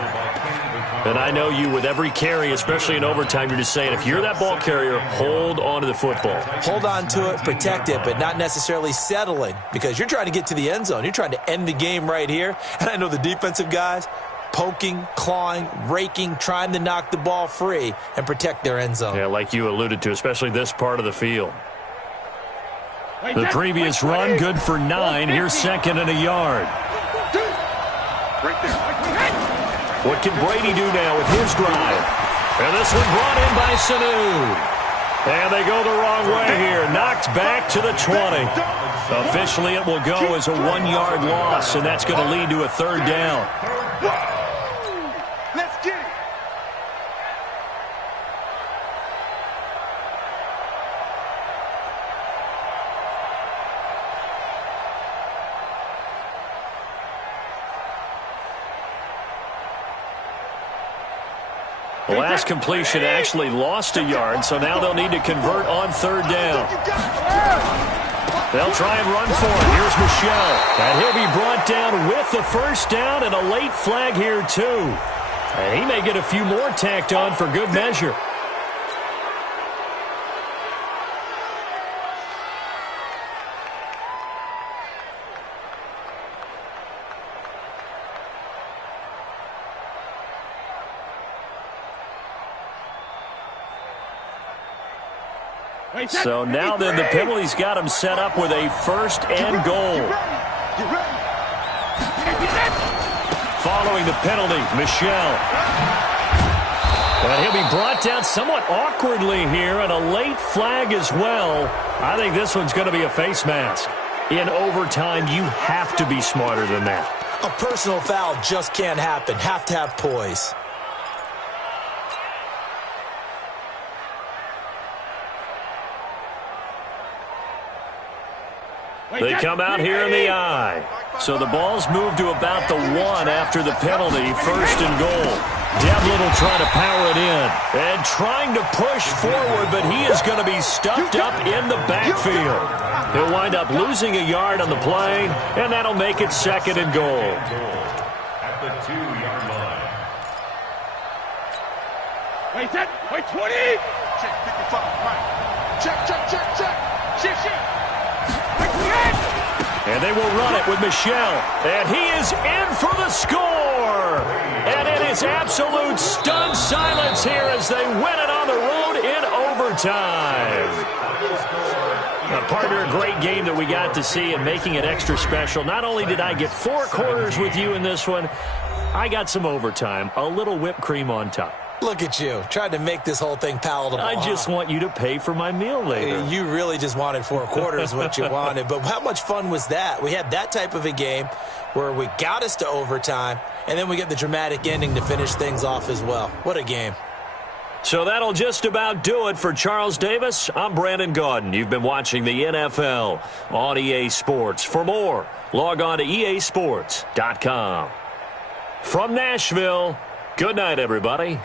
And I know you, with every carry, especially in overtime, you're just saying, if you're that ball carrier, hold on to the football. Hold on to it, protect it, but not necessarily settling, because you're trying to get to the end zone. You're trying to end the game right here. And I know the defensive guys, poking, clawing, raking, trying to knock the ball free and protect their end zone. Yeah, like you alluded to, especially this part of the field. The previous run, good for 9. Here's 2nd and a yard. Right there. What can Brady do now with his drive? And this one brought in by Sanu. And they go the wrong way here. Knocked back to the 20. Officially, it will go as a 1-yard loss, and that's going to lead to a 3rd down. Let's get it. The last completion actually lost a yard, so now they'll need to convert on 3rd down. They'll try and run for it. Here's Michelle. And he'll be brought down with the first down and a late flag here, too. And he may get a few more tacked on for good measure. So now then, the penalty's got him set up with a 1st and goal. Following the penalty, Michelle. And he'll be brought down somewhat awkwardly here, and a late flag as well. I think this one's going to be a face mask. In overtime, you have to be smarter than that. A personal foul just can't happen. Have to have poise. They come out here in the I. So the ball's moved to about the 1 after the penalty. 1st and goal. Devlin will try to power it in. And trying to push forward, but he is going to be stuffed up in the backfield. He'll wind up losing a yard on the play, and that'll make it 2nd and goal. At the 2-yard line. Wait, set, wait, 20! Check, 55, right. Check, check, check, check. Check, check. And they will run it with Michelle. And he is in for the score. And it is absolute stunned silence here as they win it on the road in overtime. Partner, a great game that we got to see and making it extra special. Not only did I get 4 quarters with you in this one, I got some overtime, a little whipped cream on top. Look at you, trying to make this whole thing palatable. I just want you to pay for my meal later. You really just wanted 4 quarters what you wanted. But how much fun was that? We had that type of a game where we got us to overtime, and then we get the dramatic ending to finish things off as well. What a game. So that'll just about do it for Charles Davis. I'm Brandon Gaudin. You've been watching the NFL on EA Sports. For more, log on to easports.com. From Nashville, good night, everybody.